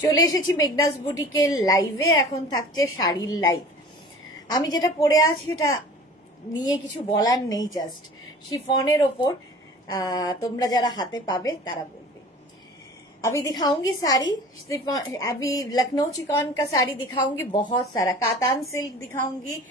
চলে এসেছি মেঘনাস বুটিকের লাইভে। এখন থাকছে শাড়ির লাইভ। আমি যেটা পরে আছি এটা নিয়ে কিছু বলার নেই, জাস্ট শিফনের ওপর তোমরা যারা হাতে পাবে তারা বলবে। अभी दिखाऊंगी साड़ी, अभी लखनऊ चिकन का साड़ी दिखाऊंगी, बहुत सारा कातान सिल्क दिखाऊंगी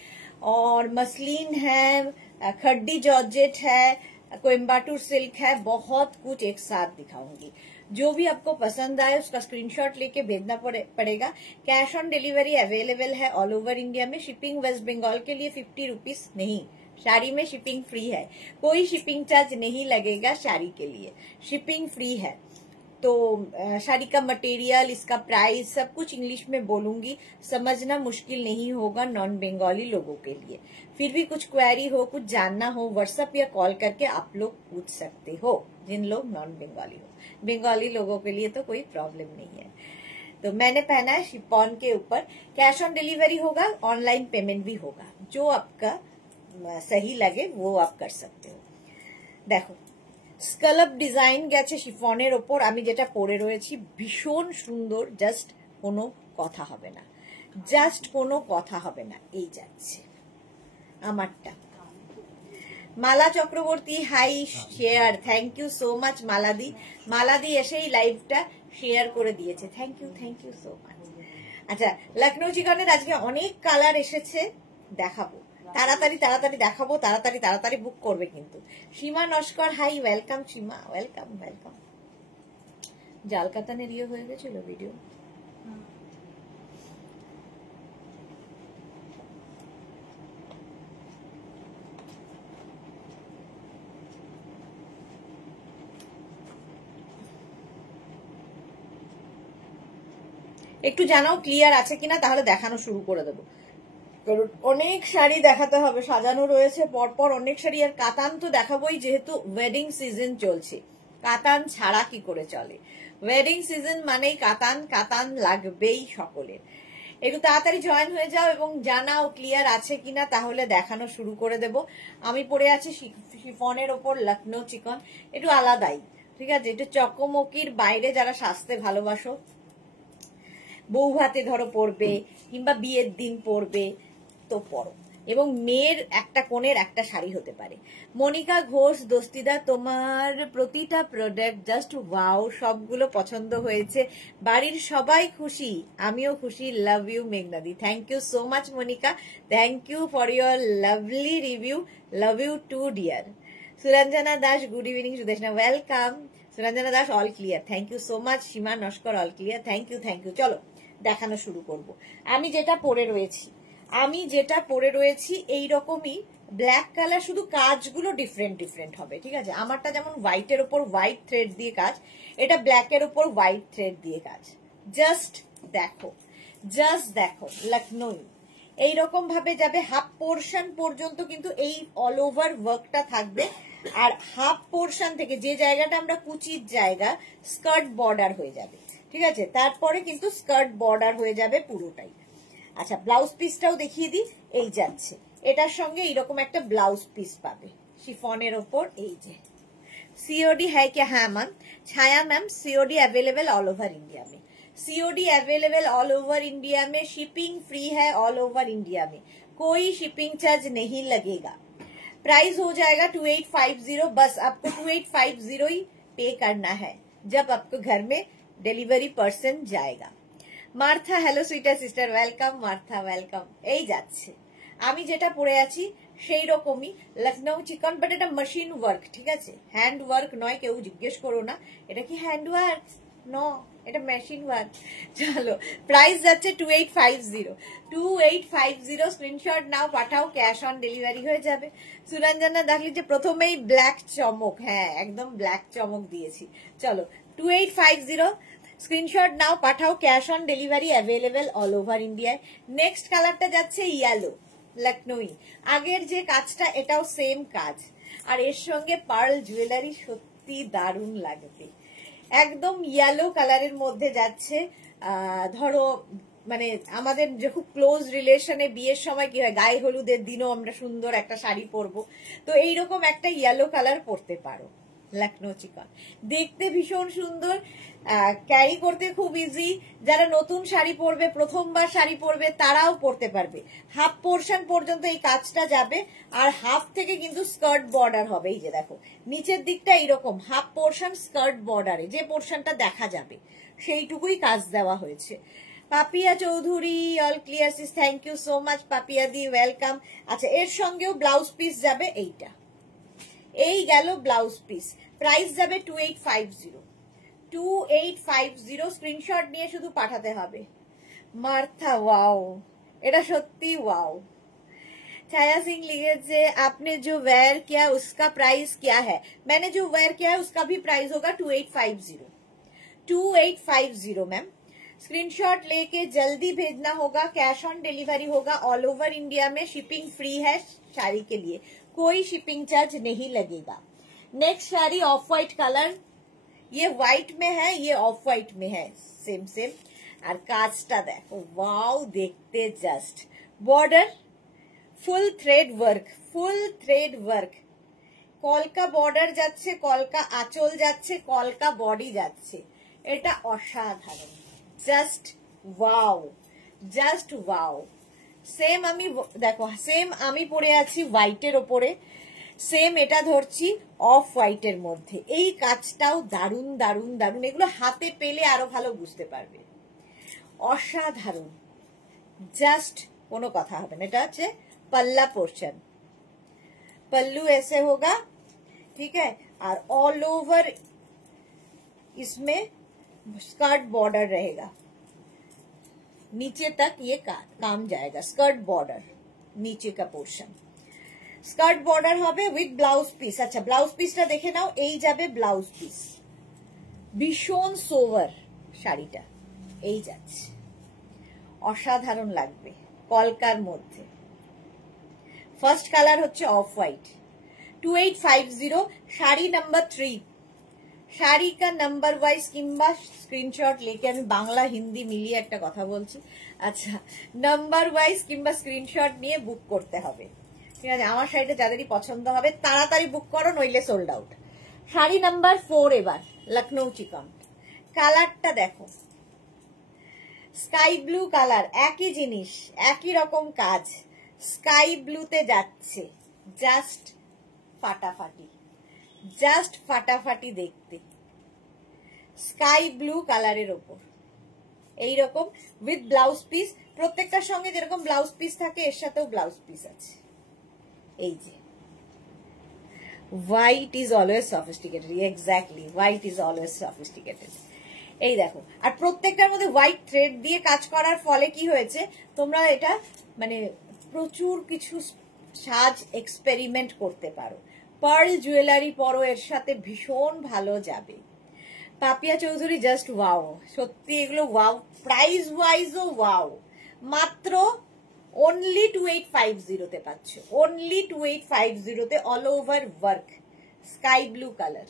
और मसलिन है, खड्डी जॉर्जेट है, कोयम्बाटूर सिल्क है, बहुत कुछ एक साथ दिखाऊंगी। जो भी आपको पसंद आए उसका स्क्रीनशॉट लेके भेजना पड़ेगा। कैश ऑन डिलीवरी अवेलेबल है ऑल ओवर इंडिया में। शिपिंग वेस्ट बंगाल के लिए 50 रुपीज नहीं, साड़ी में शिपिंग फ्री है, कोई शिपिंग चार्ज नहीं लगेगा साड़ी के लिए, शिपिंग फ्री है। तो साड़ी का मटेरियल, इसका प्राइस सब कुछ इंग्लिश में बोलूंगी, समझना मुश्किल नहीं होगा नॉन बंगाली लोगों के लिए। फिर भी कुछ क्वेरी हो, कुछ जानना हो, व्हाट्सएप या कॉल करके आप लोग पूछ सकते हो, जिन लोग नॉन बंगाली हो। बंगाली लोगों के लिए तो कोई प्रॉब्लम नहीं है। तो मैंने पहना है शिफॉन के ऊपर। कैश ऑन डिलीवरी होगा, ऑनलाइन पेमेंट भी होगा, जो आपका सही लगे वो आप कर सकते हो। देखो স্কালপ ডিজাইন গেছে শিফনের ওপর। আমি যেটা পরে রয়েছি ভীষণ সুন্দর, জাস্ট কোনো কথা হবে না, জাস্ট কোনো কথা হবে না। এই যাচ্ছে আমারটা। Mala Chakraborty hi share, thank you so much মালাদি। মালাদি এসেই লাইভটা শেয়ার করে দিয়েছে, থ্যাংক ইউ সো মাচ। আচ্ছা, লখনৌ চিকনের আজকে অনেক কালার এসেছে, দেখাবো তাড়াতাড়ি তাড়াতাড়ি দেখাবো, তাড়াতাড়ি তাড়াতাড়ি বুক করবে কিন্তু। সীমা নস্কর হাই, ওয়েলকাম সীমা, ওয়েলকাম ওয়েলকাম। জাল কাতানের ইয়ে হয়ে গেছিল ভিডিও। একটু জানাও ক্লিয়ার আছে কিনা, তাহলে দেখানো শুরু করে দেবো। অনেক শাড়ি দেখাতে হবে, সাজানো রয়েছে পরপর অনেক শাড়ি। আর কাতান তো দেখাবোই, যেহেতু ওয়েডিং সিজন চলছে, কাতান ছাড়া কি করে চলে? ওয়েডিং সিজন মানেই কাতান, কাতান লাগবেই সকলের। একটু তাড়াতাড়ি জয়েন হয়ে যাও এবং জানাও ক্লিয়ার আছে কিনা, তাহলে দেখানো শুরু করে দেব। আমি পরে আছি শিফনের ওপর লখনৌ চিকন, একটু আলাদাই, ঠিক আছে। একটু চকমকির বাইরে যারা সাজতে ভালোবাসো, বউ ভাতে ধরো পরবে কিংবা বিয়ের দিন পরবে, তো পরো। এবং মেয়ের একটা কোণের একটা শাড়ি হতে পারে। মনিকা ঘোষ দস্তিদা, তোমার প্রতিটা প্রোডাক্ট জাস্ট ওয়াও, সবগুলো পছন্দ হয়েছে, বাড়ির সবাই খুশি, আমিও খুশি। লাভ ইউ মেঘনাদি, thank you so much Monika, thank you for your lovely review, love you too dear. Suranjana Das good evening Sudeshna, welcome. Suranjana Das all clear, thank you so much. Seema Naskar all clear, thank you thank you. চলো দেখানো শুরু করব। আমি যেটা পরে রয়েছি এইরকমই ব্ল্যাক কালার, শুধু কাজগুলো ডিফারেন্ট ডিফারেন্ট হবে, ঠিক আছে। আমারটা যেমন হোয়াইটের ওপর হোয়াইট থ্রেড দিয়ে কাজ, এটা ব্ল্যাকের ওপর হোয়াইট থ্রেড দিয়ে কাজ। জাস্ট দেখো লখনৌ এইরকম ভাবে যাবে, হাফ পোর্শন পর্যন্ত কিন্তু এই অল ওভার ওয়ার্কটা থাকবে। আর হাফ পোর্শন থেকে যে জায়গাটা আমরা কুচির জায়গা, স্কার্ট বর্ডার হয়ে যাবে, ঠিক আছে। তারপরে কিন্তু স্কার্ট বর্ডার হয়ে যাবে পুরোটাই। আচ্ছা, ব্লাউজ পিসটাও দেখিয়ে দিই। এই যাচ্ছে, এটার সঙ্গে এইরকম একটা ব্লাউজ পিস পাবে শিফনের ওপর। এই যে सीओडी है क्या? हाँ ma'am, Chhaya ma'am COD available all over India में, COD available all over India में, शिपिंग फ्री है ऑल ओवर इंडिया में, कोई शिपिंग चार्ज नहीं लगेगा। प्राइस हो जाएगा 2850, बस आपको 2850 ही पे करना है जब आपको घर में डिलीवरी पर्सन जाएगा। Martha hello sweeter sister, welcome Martha, welcome. এই যাচ্ছে, আমি যেটা পরে আছি সেই রকমই লখনৌ চিকন, বাট এটা মেশিন ওয়ার্ক, ঠিক আছে, হ্যান্ড ওয়ার্ক নয়। কেউ জিজ্ঞেস করো না এটা কি হ্যান্ড ওয়ার্ক, নো, এটা মেশিন ওয়ার্ক। চলো, প্রাইস যাচ্ছে 2850, স্ক্রিনশট নাও, পাঠাও, ক্যাশ অন ডেলিভারি হয়ে যাবে। সুরঞ্জনা দেখলি যে প্রথমেই ব্ল্যাক চমক, হ্যাঁ একদম ব্ল্যাক চমক দিয়েছি। চলো 2850, স্ক্রিনশট নাও, পাঠাও, cash on delivery available all over ইন্ডিয়ায়। নেক্সট কালারটা যাচ্ছে ইয়েলো লখনৌ। আগের যে কাজটা এটাও সেম কাজ, আর এর সঙ্গে পার্ল জুয়েলারি, সত্যি দারুণ লাগবে। একদম ইয়েলো কালারের মধ্যে যাচ্ছে। ধরো মানে আমাদের যে খুব ক্লোজ রিলেশনে বিয়ের সময় কি হয়, গায়ে হলুদের দিনও আমরা সুন্দর একটা শাড়ি পরবো, তো এইরকম একটা ইয়েলো কালার পরতে পারো, লখনৌ চিকন, দেখতে ভীষণ সুন্দর, ক্যারি করতে খুব ইজি। যারা নতুন শাড়ি পরবে, প্রথমবার শাড়ি পরবে, তারাও পরতে পারবে। হাফ পোর্শন পর্যন্ত এই কাজটা যাবে, আর হাফ থেকে কিন্তু স্কার্ট বর্ডার হবে। এই যে দেখো নিচের দিকটা এইরকম হাফ পোর্শন স্কার্ট বর্ডারে, যে পোর্শনটা দেখা যাবে সেইটুকুই কাজ দেওয়া হয়েছে। Papiya Chowdhury all clear sis, thank you so much Papiya di, welcome. আচ্ছা, এর সঙ্গেও ব্লাউজ পিস যাবে এইটা, এই গেল ব্লাউজ পিস। প্রাইস যাবে 2850, 2850। স্ক্রিনশট নিয়ে শুধু পাঠাতে হবে। মার্থা ওয়াও, এটা সত্যি ওয়াও। छाया सिंह लिखे आपने जो वेयर किया उसका प्राइस क्या है? मैंने जो वेयर किया है उसका भी प्राइस होगा 2850, 2850 मैम। स्क्रीनशॉट लेके जल्दी भेजना होगा, कैश ऑन डिलीवरी होगा, ऑल ओवर इंडिया में शिपिंग फ्री है साड़ी के लिए, कोई शिपिंग चार्ज नहीं लगेगा। Next sari of white colour, ये व्हाइट में है, ये ऑफ व्हाइट में है, सेम सेम। और काजटा देखो वाओ, देखते जस्ट। बॉर्डर ফুল থ্রেড ওয়ার্ক, ফুল থ্রেড ওয়ার্ক, কলকা বর্ডার যাচ্ছে, কলকা আঁচল যাচ্ছে, কলকা বডি যাচ্ছে। এটা অসাধারণ, just wow, just wow. Same আমি দেখো, সেম আমি পরে আছি হোয়াইটের ওপরে, সেম এটা ধরছি অফ হোয়াইটের মধ্যে। এই কাজটাও দারুণ দারুণ দারুণ, এগুলো হাতে পেলে আরো ভালো বুঝতে পারবে। অসাধারণ, জাস্ট কোনো কথা হবে না। এটা হচ্ছে पल्ला पोर्शन, पल्लू ऐसे होगा, ठीक है, और ऑल ओवर इसमें स्कर्ट बॉर्डर रहेगा, नीचे तक ये काम जाएगा। स्कर्ट बॉर्डर नीचे का पोर्शन, स्कर्ट बॉर्डर হবে উইথ ব্লাউজ পিস। আচ্ছা, ব্লাউজ পিসটা দেখে নাও, এই যাবে ব্লাউজ পিস। ভীষণ সোভার শাড়িটা, এই যাচ্ছে, অসাধারণ লাগবে কলকার মধ্যে। फर्स्ट कलर होच्छे of white, 2850। Sari number 3, sari का नंबर वाइज किंबा स्क्रीनशॉट लेके আমি বাংলা হিন্দি মিলিয়ে একটা কথা বলছি। আচ্ছা, নাম্বার ওয়াইজ কিংবা স্ক্রিনশট নিয়ে বুক করতে হবে, ঠিক আছে? আমার শাড়িটা যাদেরই পছন্দ হবে তাড়াতাড়ি বুক করো, নইলে সোল্ড আউট। শাড়ি নাম্বার 4 এবার লখনৌ চিকন, কালারটা দেখো, স্কাই ব্লু কালার, একই জিনিস, একই রকম কাজ, স্কাই ব্লুতে যাচ্ছে, জাস্ট ফাটাফাটি, জাস্ট ফাটাফাটি দেখতে। স্কাই ব্লু কালারের ওপর এইরকম উইথ ব্লাউজ পিস, প্রত্যেকটার সঙ্গে যেরকম ব্লাউজ পিস থাকে এর সাথেও ব্লাউজ পিস আছে। এই যে white is always sophisticated, exactly white is always sophisticated. এই দেখো, আর প্রত্যেকটার মধ্যে হোয়াইট থ্রেড দিয়ে কাজ করার ফলে কি হয়েছে, তোমরা এটা মানে প্রচুর কিছু সাজ এক্সপেরিমেন্ট করতে পারো। পার্ল জুয়েলারি পরো, এর সাথে ভীষণ ভালো যাবে। পাপিয়া চৌধুরী জাস্ট ওয়াও, সত্যি এগুলো ওয়াও। প্রাইস ওয়াইজও ওয়াও, মাত্র অনলি 2850 পাচ্ছ, only 2850 all over work, sky blue colour.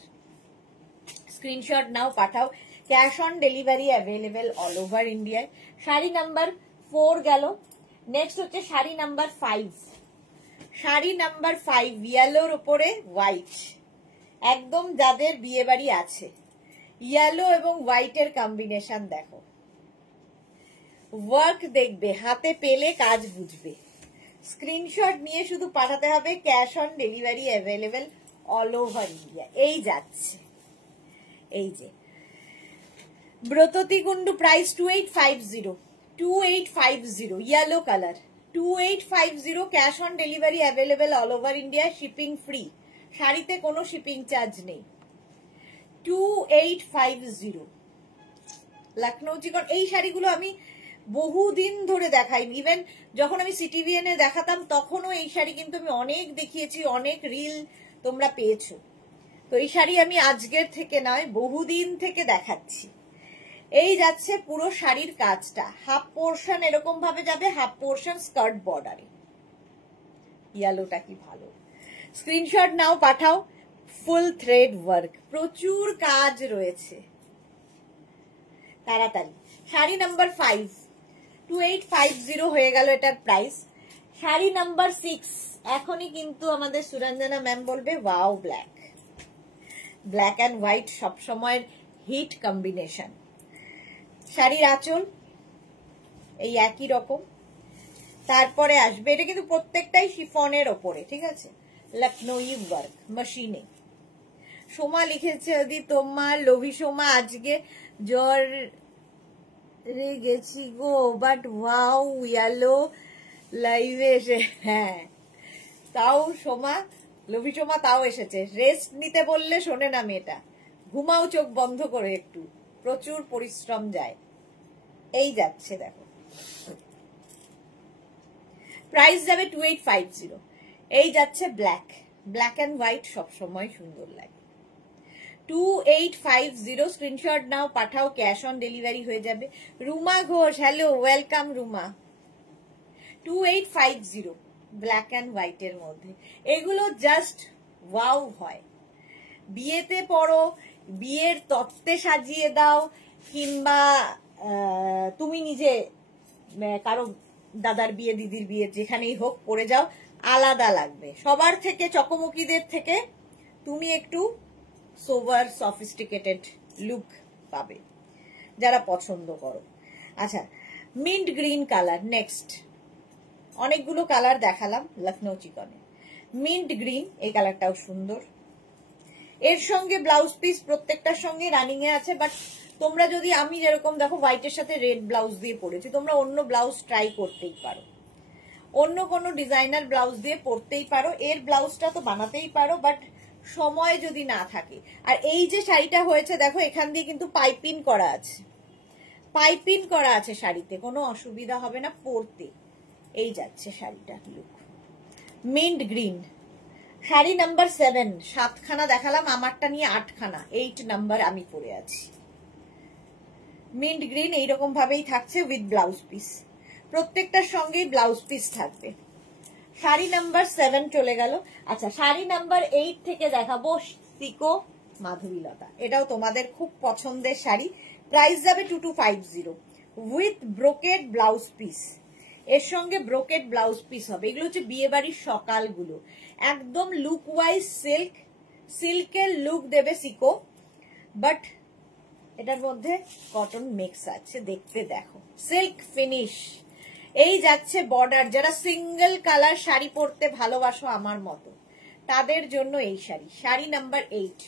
Screenshot নাও, পাঠাও, cash on delivery available all over ইন্ডিয়ায়। শাড়ি নাম্বার 4 গেল। নেক্সট হচ্ছে শাড়ি নাম্বার 5, শাড়ি নাম্বার 5 ইয়েলোর উপরে হোয়াইট, একদম যাদের বিয়ে বাড়ি আছে, ইয়েলো এবং হোয়াইটের কম্বিনেশন দেখো, ওয়ার্ক দেখবে, হাতে পেলে কাজ বুঝবে। স্ক্রিনশট নিয়ে শুধু পাঠাতে হবে, cash on delivery available all over India. এই যাচ্ছে, এই যে Bratati Kundu, price 2850, 2850 yellow colour, 2850 cash on delivery available all over India, shipping free, শাড়িতে কোনো শিপিং চার্জ নেই। 2850 লখনৌ চিকন। এই শাড়িগুলো আমি বহুদিন ধরে দেখাইনি, ইভেন যখন আমি সিটিভিএনে দেখাতাম তখনও এই শাড়ি কিন্তু আমি অনেক দেখিয়েছি, অনেক রিল তোমরা পেয়েছো। তো এই শাড়ি আমি আজকের থেকে নয়, বহুদিন থেকে দেখাচ্ছি। এই যাচ্ছে পুরো শাড়ির কাজটা, হাফ পোর্শন এরকম ভাবে যাবে, হাফ পোর্শন স্কার্ট বর্ডারে। ইয়েলোটা কি ভালো, স্ক্রিনশট নাও, পাঠাও। ফুল থ্রেড ওয়ার্ক, প্রচুর কাজ রয়েছে, তাড়াতাড়ি। শাড়ি নাম্বার 5, 2850 হয়ে গেল এটার প্রাইস। শাড়ি নাম্বার 6, এখনই কিন্তু আমাদের সুরঞ্জনা ম্যাম বলবে wow black, black and white সবসময়ের হিট কম্বিনেশন। শাড়ির আঁচল এই একই রকম, তারপরে আসবে এটা কিন্তু প্রত্যেকটাই শিফনের ওপরে, ঠিক আছে, লখনৌই ওয়ার্ক মেশিনে। সোমা লিখেছে যদি তোমার লোভি সোমা আজকে জ্বর গেছি গো, বাট ওয়াও ইয়েলো লাইভে এসে, হ্যাঁ তাও সোমা, লোভি সোমা তাও এসেছে। রেস্ট নিতে বললে শোনে না মেয়েটা, ঘুমাও চোখ বন্ধ করে একটু, প্রচুর পরিশ্রম যায়। এই যাচ্ছে দেখো, প্রাইস যাবে 2850। এই যাচ্ছে ব্ল্যাক, ব্ল্যাক অ্যান্ড হোয়াইট সবসময় সুন্দর লাগে। 2850 স্ক্রিনশট নাও, পাঠাও, ক্যাশ অন ডেলিভারি হয়ে যাবে। Ruma Ghosh, hello, welcome Ruma. 2850 black and হোয়াইটের মধ্যে, এগুলো জাস্ট ওয়াও হয়। বিয়েতে পরো, বিয়ের তত্ত্বে সাজিয়ে দাও, কিংবা তুমি নিজে কারো দাদার বিয়ে, দিদির বিয়ে, যেখানেই হোক পরে যাও, আলাদা লাগবে সবার থেকে। চকমকিদের থেকে তুমি একটু সোভার সফিস্টিকেটেড লুক পাবে যারা পছন্দ করো। আচ্ছা, মিন্ট গ্রিন কালার নেক্সট। অনেকগুলো কালার দেখালাম লখনৌ চিকনে। মিন্ট গ্রিন, এই কালারটাও সুন্দর। এর সঙ্গে ব্লাউজ পিস প্রত্যেকটার সঙ্গে রানিং এ আছে, বাট তোমরা যদি, আমি যেরকম দেখো হোয়াইটের সাথে রেড ব্লাউজ দিয়ে পরেছি, তোমরা অন্য ব্লাউজ ট্রাই করতেই পারো, অন্য কোনো ডিজাইনার ব্লাউজ দিয়ে পরতেই পারো। এর ব্লাউজটা তো বানাতেই পারো, বাট সময় যদি না থাকে। আর এই যে শাড়িটা হয়েছে দেখো, এখান দিয়ে কিন্তু পাইপিং করা আছে, পাইপিং করা আছে শাড়িতে, কোনো অসুবিধা হবে না পরতে। এই যাচ্ছে শাড়িটা look. Mint green, sari number 7, 7খানা দেখালাম, আমারটা নিয়ে 8খানা, 8 নাম্বার আমি পরে আছি। মিন্ট গ্রিন এইরকম ভাবেই থাকছে উইথ ব্লাউজ পিস, প্রত্যেকটার সঙ্গেই ব্লাউজ পিস থাকবে। শাড়ি নাম্বার 7 চলে গেল। আচ্ছা, শাড়ি নাম্বার 8 থেকে দেখাবো সিকো মাধবীলতা। এটাও তোমাদের খুব পছন্দের শাড়ি। প্রাইস যাবে 2250 উইথ ব্রোকেড ব্লাউজ পিস। এর সঙ্গে ব্রোকেড ব্লাউজ পিস হবে। এগুলো হচ্ছে বিয়ে বাড়ির সকালগুলো, একদম লুক ওয়াইজ সিল্ক, সিল্কের লুক দেবে সিকো, বাট এটার মধ্যে কটন মিক্স আছে, দেখতে দেখো সিল্ক ফিনিশ। এই যাচ্ছে বর্ডার, যারা সিঙ্গেল কালার শাড়ি পরতে ভালোবাসো আমার মতো, তাদের জন্য এই শাড়ি। শাড়ি নাম্বার 8।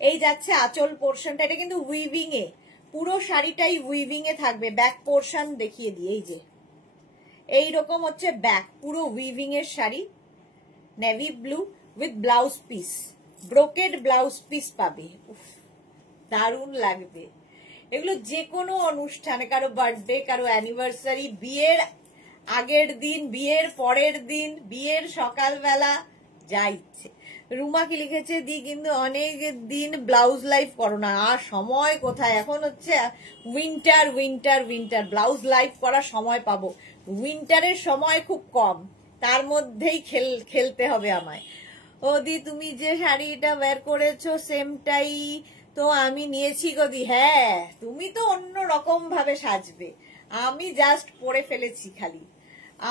এই যাচ্ছে আঁচল পোর্শনটা, এটা কিন্তু উইভিং এ, পুরো শাড়িটাই উইভিং এ থাকবে। ব্যাক পোর্শন দেখিয়ে দিই, এই যে এইরকম হচ্ছে ব্যাক, পুরো উইভিং এর sari, navy blue with blouse piece, brocade blouse piece পাবে। দারুণ লাগবে এগুলো যে কোনো অনুষ্ঠানে, কারো বার্থডে, কারো অ্যানিভার্সারি, বিয়ের আগের দিন, বিয়ের পরের দিন, বিয়ের সকালবেলা, যা ইচ্ছে। রুমা কি লিখেছে, দি কিন্তু অনেক দিন ব্লাউজ লাইভ করো না, আর সময় কোথায়, এখন হচ্ছে winter winter winter, blouse live করার সময় পাবো, উইন্টারের সময় খুব কম, তার মধ্যেই খেলতে হবে আমায়। ও দি তুমি যে শাড়িটা বের করেছো সেমটাই তো আমি নিয়েছি গো দি। হ্যাঁ, তুমি তো অন্য রকম ভাবে সাজবে, আমি জাস্ট পরে ফেলেছি, খালি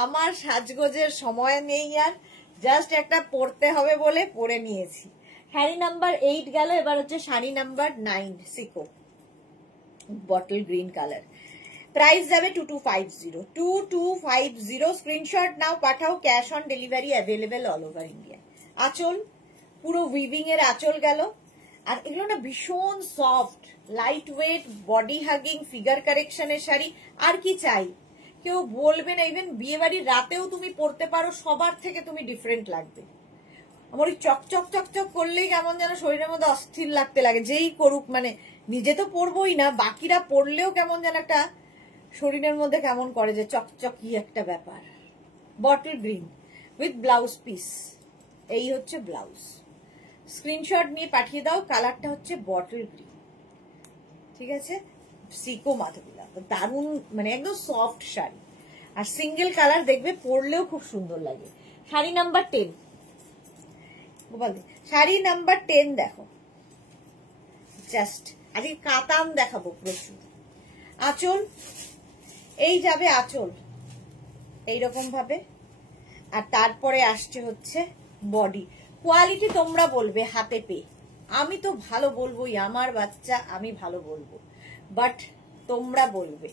আমার সাজগোজের সময় নেই, আর জাস্ট একটা পরতে হবে বলে পরে নিয়েছি। শাড়ি নাম্বার 8 গেল, এবার হচ্ছে শাড়ি নাম্বার 9 সিকো বটল গ্রিন কালার। প্রাইস যাবে 2250 স্ক্রিনশট নাও, পাঠাও, cash on delivery available all over India. আঁচল পুরো উইভিং এর আঁচল গেল। আর এগুলো না ভীষণ soft, lightweight, body hugging, figure কারেকশনের শাড়ি, আর কি চাই। কেউ বলবে না, ইভেন বিয়ে বাড়ির রাতেও তুমি পরতে পারো, সবার থেকে তুমি ডিফারেন্ট লাগবে। আমার ওই চকচক চকচক করলেই কেমন যেন শরীরের মধ্যে অস্থির লাগতে লাগে, যেই করুক, মানে নিজে তো পরবোই না, বাকিরা পরলেও কেমন যেন একটা শরীরের মধ্যে কেমন করে, যে চকচকি একটা ব্যাপার। Bottle green with blouse piece, এই হচ্ছে ব্লাউজ। স্ক্রিনশট নিয়ে পাঠিয়ে দাও। কালারটা হচ্ছে বটল গ্রিন, ঠিক আছে, সিকো মাধবীলতা, দারুণ, মানে একদম সফট শাড়ি, আর সিঙ্গেল কালার দেখবে পরলেও খুব সুন্দর লাগে। শাড়ি নাম্বার 10 গোপাল, শাড়ি নাম্বার 10 দেখো, জাস্ট আজকে কাতান দেখাবো প্রচুর। আঁচল এই যাবে, আঁচল এইরকম ভাবে, আর তারপরে আসছে হচ্ছে বডি। কোয়ালিটি তোমরা বলবে হাতে পেয়ে, আমি তো ভালো বলবোই, আমার বাচ্চা, আমি ভালো বলবো, বাট তোমরা বলবে।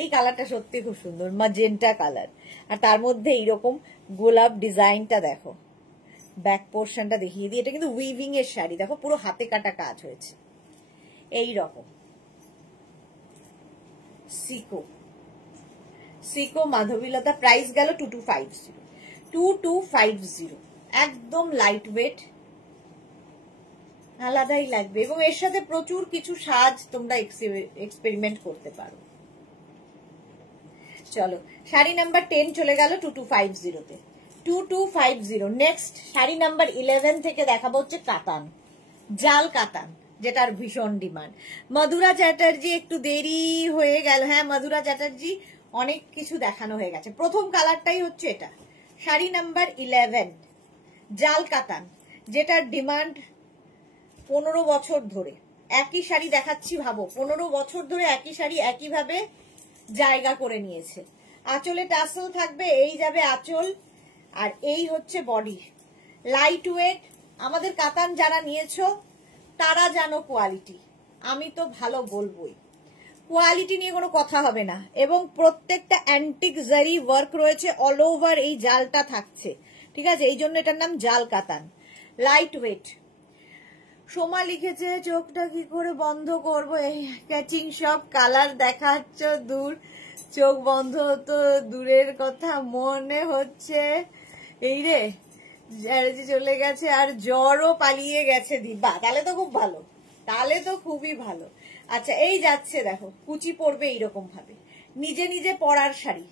এই কালারটা সত্যি খুব সুন্দর, ম্যাজেন্টা কালার, আর তার মধ্যে এইরকম গোলাপ ডিজাইনটা দেখো। ব্যাক পোর্শনটা দেখিয়ে দিই, এটা কিন্তু উইভিং এর শাড়ি, দেখো পুরো হাতে কাটা কাজ হয়েছে এই রকম। সিকো, সিকো মাধবীলতা, প্রাইস গেল 2250, 2250, একদম লাইট ওয়েট, আলাদাই লাগবে, এবং এর সাথে প্রচুর কিছু সাজ তোমরা এক্সপেরিমেন্ট করতে পারো। চলো শাড়ি নাম্বার 10 চলে গেল 2250 তে, 2250। নেক্সট শাড়ি নাম্বার 11 থেকে দেখাবো হচ্ছে কাতান, জাল কাতান, যেটার ভীষণ ডিমান্ড। মধুরা চ্যাটার্জি একটু দেরি হয়ে গেল, হ্যাঁ মধুরা চ্যাটার্জি অনেক কিছু দেখানো হয়ে গেছে, প্রথম কালারটাই হচ্ছে এটা, শাড়ি নাম্বার 11 জাল কাতান, যেটার ডিমান্ড 15 বছর ধরে। একই শাড়ি দেখাচ্ছি, ভাবো 15 বছর ধরে একই শাড়ি একইভাবে জায়গা করে নিয়েছে। আঁচলে টাসেল থাকবে, এই যাবে আঁচল, আর এই হচ্ছে বডি, লাইট ওয়েট। আমাদের কাতান যারা নিয়েছো তারা জানো কোয়ালিটি, আমি তো ভালো বলবোই, কোয়ালিটি নিয়ে কোনো কথা হবে না। এবং প্রত্যেকটা অ্যান্টিক জারি ওয়ার্ক রয়েছে, অল ওভার এই জালটা থাকছে, ঠিক আছে, এই জন্য এটার নাম জাল কাতান, লাইট ওয়েট। সোমা লিখেছে চোখটা কি করে বন্ধ করবো, এই ক্যাচিং সব কালার দেখাচ্ছ, দূর চোখ বন্ধ তো দূরের কথা, মনে হচ্ছে এই রে চলে গেছে, আর জ্বরও পালিয়ে গেছে দিবা, তাহলে তো খুব ভালো, তাহলে তো খুবই ভালো। আচ্ছা এই যাচ্ছে দেখো, কুচি পড়বে এইরকম ভাবে, নিজে নিজে পরার শাড়ি,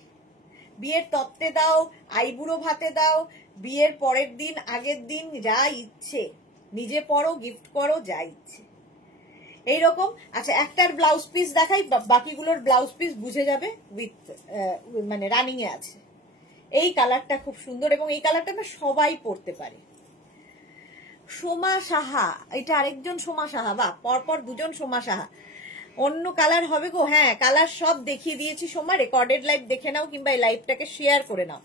বিয়ের তত্ত্বে দাও, আইবুড়ো ভাতে দাও, বিয়ের পরের দিন আগের দিন যা ইচ্ছে নিজে পরো, গিফট করো, যা ইচ্ছে এইরকম। আচ্ছা একটার ব্লাউজ পিস দেখাই, বাকিগুলোর ব্লাউজ পিস বুঝে যাবে, উইথ মানে রানিং এ আছে। এই কালারটা খুব সুন্দর, এবং এই কালারটা না সবাই পরতে পারে। সোমা সাহা, এটা আরেকজন সোমা সাহা, বা পরপর দুজন সোমা সাহা, অন্য কালার হবে গো, হ্যাঁ কালার সব দেখিয়ে দিয়েছি সোমা, রেকর্ডেড লাইভ দেখে নাও, কিংবা এই লাইভটাকে শেয়ার করে নাও।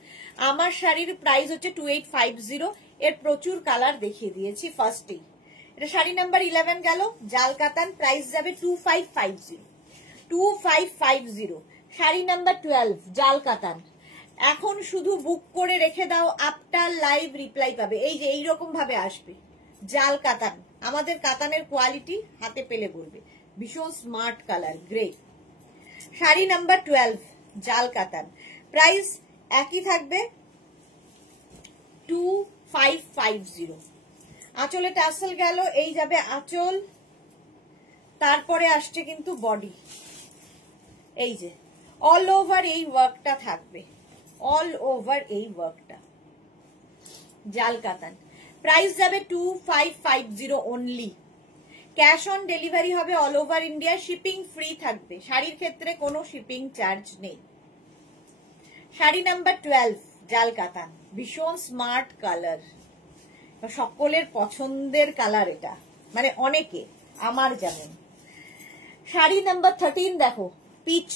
আমার শাড়ির প্রাইস হচ্ছে 2850, এর প্রচুর কালার দেখিয়ে দিয়েছি ফার্স্টেই। এটা শাড়ি নাম্বার 11 গেল, জাল কাতান, প্রাইস যাবে 2550, 2550। শাড়ি নাম্বার 12 জাল কাতান, এখন শুধু বুক করে রেখে দাও, আফটার লাইভ রিপ্লাই পাবে, এই যে এইরকম ভাবে আসবে জাল কাতান। আমাদের কাতানের কোয়ালিটি হাতে পেলে বলবে, ভীষণ smart colour grey. Sari number 12 জাল কাতান, প্রাইস একই থাকবে 2550। আঁচলে টাসেল গেল, এই যাবে আঁচল, তারপরে আসছে কিন্তু বডি, এই যে অল ওভার এই ওয়ার্কটা থাকবে, অল ওভার এই ওয়ার্কটা, জাল কাতান, প্রাইস যাবে 2550 অনলি। ক্যাশ অন ডেলিভারি হবে all over India, shipping free থাকবে, শাড়ির ক্ষেত্রে কোনো শিপিং চার্জ নেই। শাড়ি নাম্বার 12 জাল কাতান, ভীষণ স্মার্ট কালার, সকলের পছন্দের কালার এটা, মানে অনেকে, আমার যেমন। শাড়ি নাম্বার 13 দেখো, পিচ,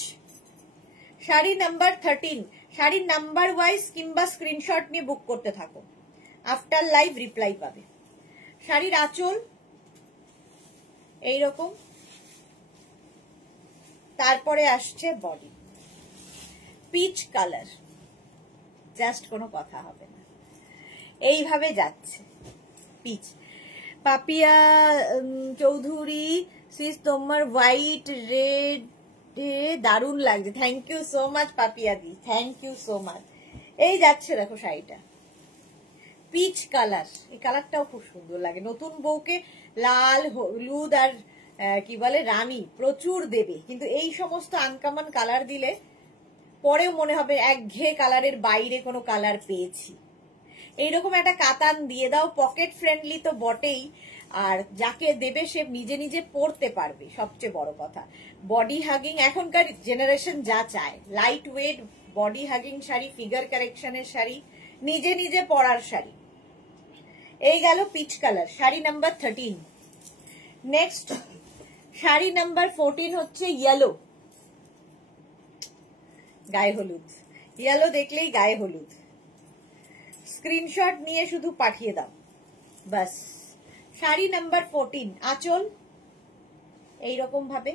শাড়ি নাম্বার 13, শাড়ির নাম্বার ওয়াইজ কিংবা স্ক্রিনশট নিয়ে বুক করতে থাকো, আফটার লাইভ রিপ্লাই পাবে। শাড়ির আঁচল এইরকম, তারপরে আসছে বডি, পিচ কালার, জাস্ট কোনো কথা হবে না, এইভাবে যাচ্ছে পিচ। পাপিয়া চৌধুরী, সিস তোমার হোয়াইট রেড দারুণ লাগছে, thank you so much Papiya di, thank you so much. এই যাচ্ছে দেখো শাড়িটা, পিচ কালার, এই কালারটাও খুব সুন্দর লাগে, নতুন বউকে লাল হলুদ আর কি বলে রানী প্রচুর দেবে, কিন্তু এই সমস্ত আনকমন কালার দিলে পরেও মনে হবে একঘেয়ে কালারের বাইরে কোনো কালার পেয়েছি। এইরকম একটা কাতান দিয়ে দাও, পকেট ফ্রেন্ডলি তো বটেই, আর যাকে দেবে সে নিজে নিজে পরতে পারবে, সবচেয়ে বড় কথা। বডি হাগিং, এখনকার জেনারেশন যা চায়, lightweight body hugging sari, figure কারেকশনের শাড়ি, নিজে নিজে পরার শাড়ি। এই গেল peach colour, sari number 13। Next sari number 14 হচ্ছে ইয়েলো, গায়ে হলুদ, ইয়েলো দেখলেই গায়ে হলুদ, স্ক্রিনশট নিয়ে শুধু পাঠিয়ে দাও, বাস শাড়ি নাম্বার 14, আঁচল এইরকম ভাবে,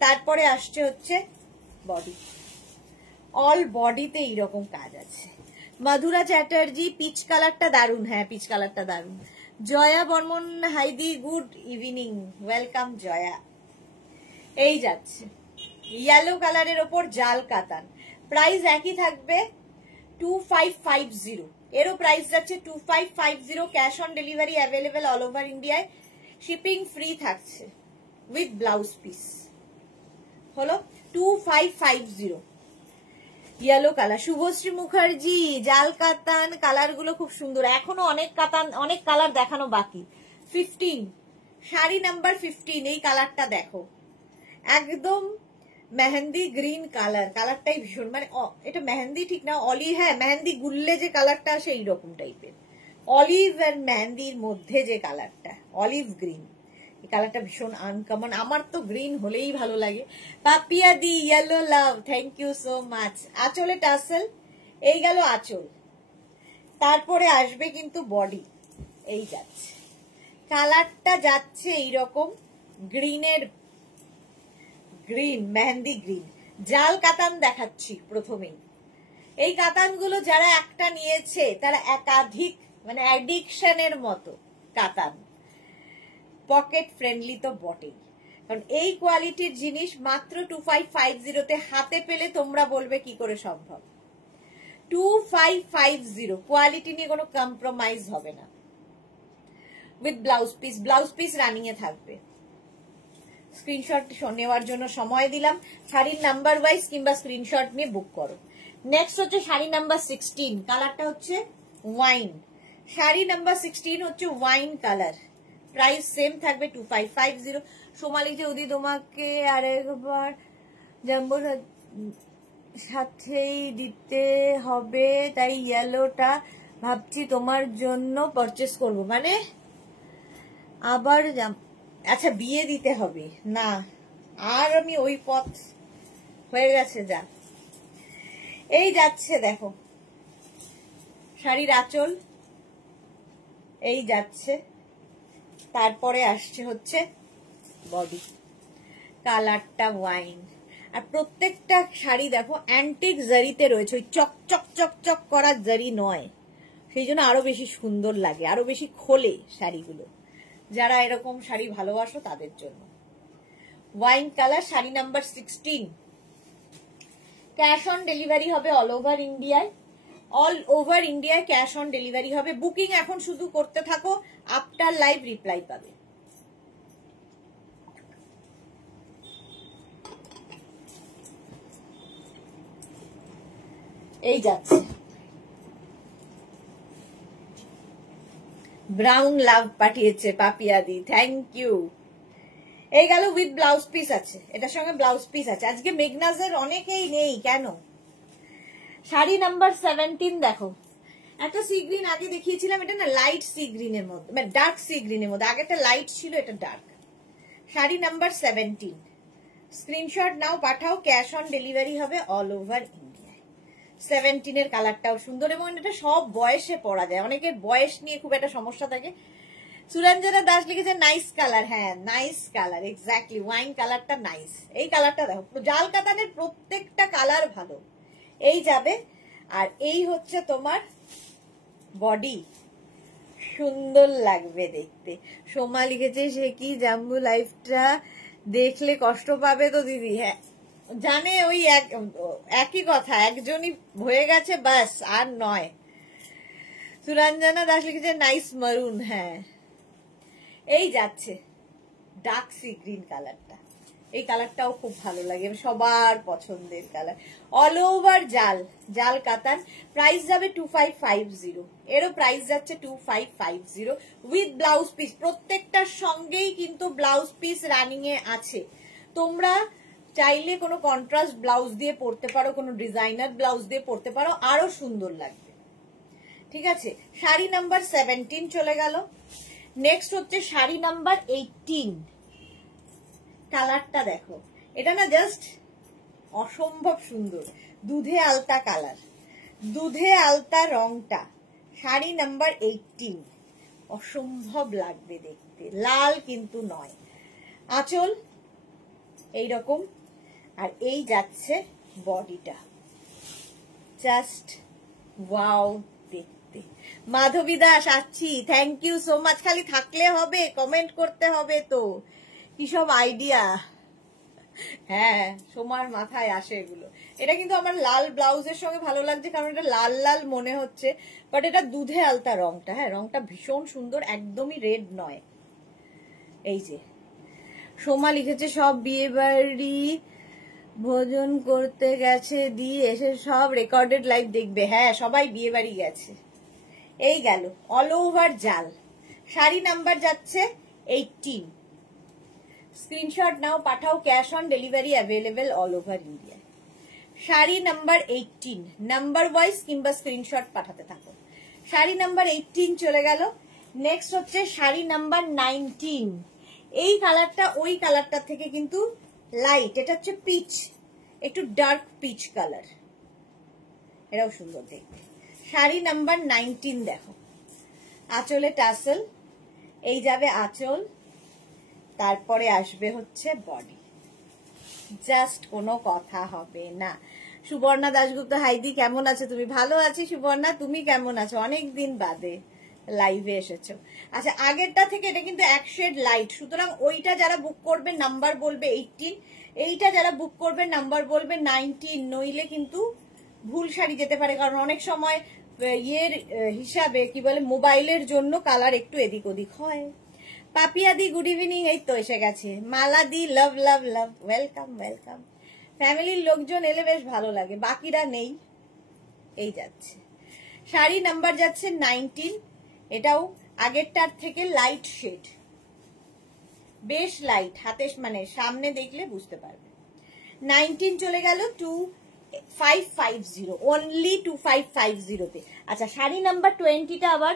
তারপরে আসছে হচ্ছে বডি, অল বডিতে এইরকম কাজ আছে। মধুরা চ্যাটার্জি, পিচ কালারটা দারুন, হ্যাঁ পিচ কালারটা দারুন। জয়া বর্মন, হাইদি গুড ইভিনিং, ওয়েলকাম জয়া। এই যাচ্ছে ইয়েলো কালারের ওপর জাল কাতান, প্রাইস একই থাকবে 2550, এরও প্রাইস যাচ্ছে 2550, cash on delivery available all over ইন্ডিয়ায়, শিপিং ফ্রি থাকছে উইথ ব্লাউজ পিস। হলো 2550, ইয়েলো কালার। শুভশ্রী মুখার্জি, জাল কাতান, কালার গুলো খুব সুন্দর, এখনো অনেক কাতান, অনেক কালার দেখানো বাকি। 15, শাড়ি নাম্বার 15, এই কালারটা দেখো, একদম মেহেন্দি গ্রিন কালার, কালারটাই ভীষণ, মানে এটা মেহেন্দি ঠিক না, অলিভ, হ্যাঁ মেহেন্দি গুললে যে কালারটা আসে এইরকম টাইপের, অলিভ আর মেহেন্দির মধ্যে যে কালারটা, অলিভ গ্রিন, এই কালারটা ভীষণ আনকমন, আমার তো গ্রিন হলেই ভালো লাগে। পাপিয়া দি yellow love, thank you so much. আঁচলে টাসেল, এই গেল আঁচল, তারপরে আসবে কিন্তু বডি, এই যাচ্ছে, কালারটা যাচ্ছে এইরকম গ্রিনের, গ্রিন মেহেন্দি গ্রিন, জাল কাতান দেখাচ্ছি প্রথমেই। এই কাতানগুলো যারা একটা নিয়েছে তারা একাধিক, মানে অ্যাডিকশনের মতো কাতান, পকেট ফ্রেন্ডলি তো বটেই, কারণ এই কোয়ালিটির জিনিস মাত্র 2550 হাতে পেলে তোমরা বলবে কি করে সম্ভব। 2550, কোয়ালিটি নিয়ে কোনো কম্প্রোমাইজ হবে না, with blouse piece, blouse piece running এ থাকবে। স্ক্রিনশট নেওয়ার জন্য সময় দিলাম, শাড়ির নাম্বার ওয়াইজ কিংবা স্ক্রিনশট নিয়ে বুক করো। নেক্সট হচ্ছে শাড়ি নাম্বার 16, কালারটা হচ্ছে ওয়াইন, শাড়ি নাম্বার 16 হচ্ছে ওয়াইন কালার, প্রাইস সেম থাকবে 2550। সোমালি চৌধুরী, তোমাকে আরেকবার জাম্বোর সাথেই দিতে হবে, তাই ইয়েলোটা ভাবছি তোমার জন্য পারচেস করব, মানে আবার আচ্ছা বিয়ে দিতে হবে না, আর আমি ওই পথ হয়ে গেছে যা। এই যাচ্ছে দেখো শাড়ির আঁচল, এই যাচ্ছে, তারপরে আসছে হচ্ছে বডি, কালারটা ওয়াইন, আর প্রত্যেকটা শাড়ি দেখো অ্যান্টিক জারিতে রয়েছে, ওই চক চক চক চক করা জারি নয়, সেই জন্য আরো বেশি সুন্দর লাগে, আরো বেশি খোলে শাড়িগুলো, যারা এরকম শাড়ি ভালোবাসো তাদের জন্য। Wine colour, sari number 16, cash on delivery হবে অল ওভার ইন্ডিয়ায়, অল ওভার ইন্ডিয়ায় ক্যাশ অন ডেলিভারি হবে। বুকিং এখন শুধু করতে থাকো, আফটার লাইভ রিপ্লাই পাবে। এই যাচ্ছে ব্রাউন লাভ পাঠিয়েছে পাপিয়াদি, থ্যাংক ইউ। এই গেল উইথ ব্লাউজ পিস আছে, এটার সঙ্গে ব্লাউজ পিস আছে। আজকে মেঘনাজের অনেকেই নেই কেন। শাড়ি নাম্বার 17 দেখো, একটা সি গ্রিন আগে দেখিয়েছিলাম, এটা না লাইট সি গ্রিনের মধ্যে, মানে ডার্ক সি গ্রিনের মধ্যে, আগে একটা লাইট ছিল, এটা ডার্ক। শাড়ি নাম্বার 17, স্ক্রিনশট নাও, পাঠাও, ক্যাশ অন ডেলিভারি হবে অল ওভার ইন্ডিয়ায়। 17 এর কালারটাও সুন্দর, এবং এটা সব বয়সে পরা যায়, অনেকের বয়স নিয়ে খুব একটা সমস্যা থাকে। সুরঞ্জনা দাস লিখেছে নাইস কালার, হ্যাঁ নাইস কালার, এক্স্যাক্টলি ওয়াইন কালারটা নাইস। এই কালারটা দেখো, জাল কাতানের প্রত্যেকটা কালার ভালো। এই যাবে, আর এই হচ্ছে তোমার বডি, সুন্দর লাগবে দেখতে। সোমা লিখেছে সে কি জাম্বু লাইফটা দেখলে কষ্ট পাবে তো দিদি, হ্যাঁ জানে, ওই একই কথা, একজনই হয়ে গেছে বাস, আর নয়। সুরঞ্জনা দাস লিখেছে নাইস মারুন, হ্যাঁ। এই যাচ্ছে ডার্ক সি গ্রিন কালারটা, এই কালারটাও খুব ভালো লাগে, সবার পছন্দের কালার, অল ওভার জাল, জাল কাতান, প্রাইস যাবে 2550, এরও প্রাইস যাচ্ছে 2550 উইথ ব্লাউজ পিস। প্রত্যেকটার সঙ্গেই কিন্তু ব্লাউজ পিস রানিং এ আছে, তোমরা চাইলে কোনো কন্ট্রাস্ট ব্লাউজ দিয়ে পরতে পারো, কোনো ডিজাইনার ব্লাউজ দিয়ে পরতে পারো, আরো সুন্দর লাগবে। ঠিক আছে, শাড়ি নাম্বার 17 চলে গেল। নেক্সট হচ্ছে শাড়ি নাম্বার 18, কালারটা দেখো, এটা না জাস্ট অসম্ভব সুন্দর, দুধে আলতা কালার, দুধে আলতা রংটা। শাড়ি নাম্বার 18, অসম্ভব লাগবে দেখতে, লাল কিন্তু নয়। আঁচল এইরকম, আর এই যাচ্ছে বডিটা, জাস্ট ওয়াও দেখতে। মাধবী দাস আসছি, থ্যাংক ইউ সো মাচ। খালি থাকলে হবে, কমেন্ট করতে হবে তো, কি সব আইডিয়া। হ্যাঁ, সোমার মাথায় আসে এগুলো। এটা কিন্তু আমার লাল ব্লাউজের সঙ্গে ভালো লাগছে, কারণ এটা লাল লাল মনে হচ্ছে, বাট এটা দুধে আলতা রংটা। হ্যাঁ, রংটা ভীষণ সুন্দর, একদমই রেড নয়। এই যে সোমা লিখেছে সব বিয়ে বাড়ি ভোজন করতে গেছে, দিয়ে এসে সব রেকর্ডেড লাইভ দেখবে। হ্যাঁ, সবাই বিয়ে বাড়ি গেছে। এই গেল অল ওভার জাল। শাড়ি নাম্বার যাচ্ছে 18। স্ক্রিনশট নাও, পাঠাও, cash on delivery available all over India. Sari number 18 number wise কিংবা স্ক্রিনশট পাঠাতে থাকো। শাড়ি নাম্বার 18 চলে গেল। নেক্সট হচ্ছে শাড়ি নাম্বার 19। এই কালারটা ওই কালারটা থেকে কিন্তু লাইট, এটা হচ্ছে পিচ, একটু ডার্ক পিচ কালার, এটাও সুন্দর দেখতে। শাড়ি নাম্বার 19 দেখো, আঁচলে টাসেল, এই যাবে আঁচল, তারপরে আসবে হচ্ছে বডি, জাস্ট কোনো কথা হবে না। সুবর্ণা দাশগুপ্ত, হাইদি কেমন আছো তুমি? ভালো আছি সুবর্ণা, তুমি কেমন আছো? অনেকদিন বাদে লাইভে এসেছো। আচ্ছা, আগেরটা থেকে এটা কিন্তু এক শেড লাইট, সুতরাং ওইটা যারা বুক করবে নাম্বার বলবে 18, এইটা যারা বুক করবে নাম্বার বলবে 19, নইলে কিন্তু ভুল শাড়ি যেতে পারে, কারণ অনেক সময় ইয়ের হিসাবে কি বলে মোবাইলের জন্য কালার একটু এদিক ওদিক হয়। পাপিয়া দি গুড ইভিনিং, এই তো এসে গেছে। মালা দি লাভ লাভ লাভ, ওয়েলকাম ওয়েলকাম। ফ্যামিলির লোকজন এলে বেশ ভালো লাগে, বাকিরা নেই। এই যাচ্ছে শাড়ি নাম্বার যাচ্ছে 19, এটাও আগেরটার থেকে লাইট শেড, বেশ লাইট, হাতে মানে সামনে দেখলে বুঝতে পারবে। 19 চলে গেল 2550, অনলি 2550 তে। আচ্ছা, শাড়ি নাম্বার 20টা আবার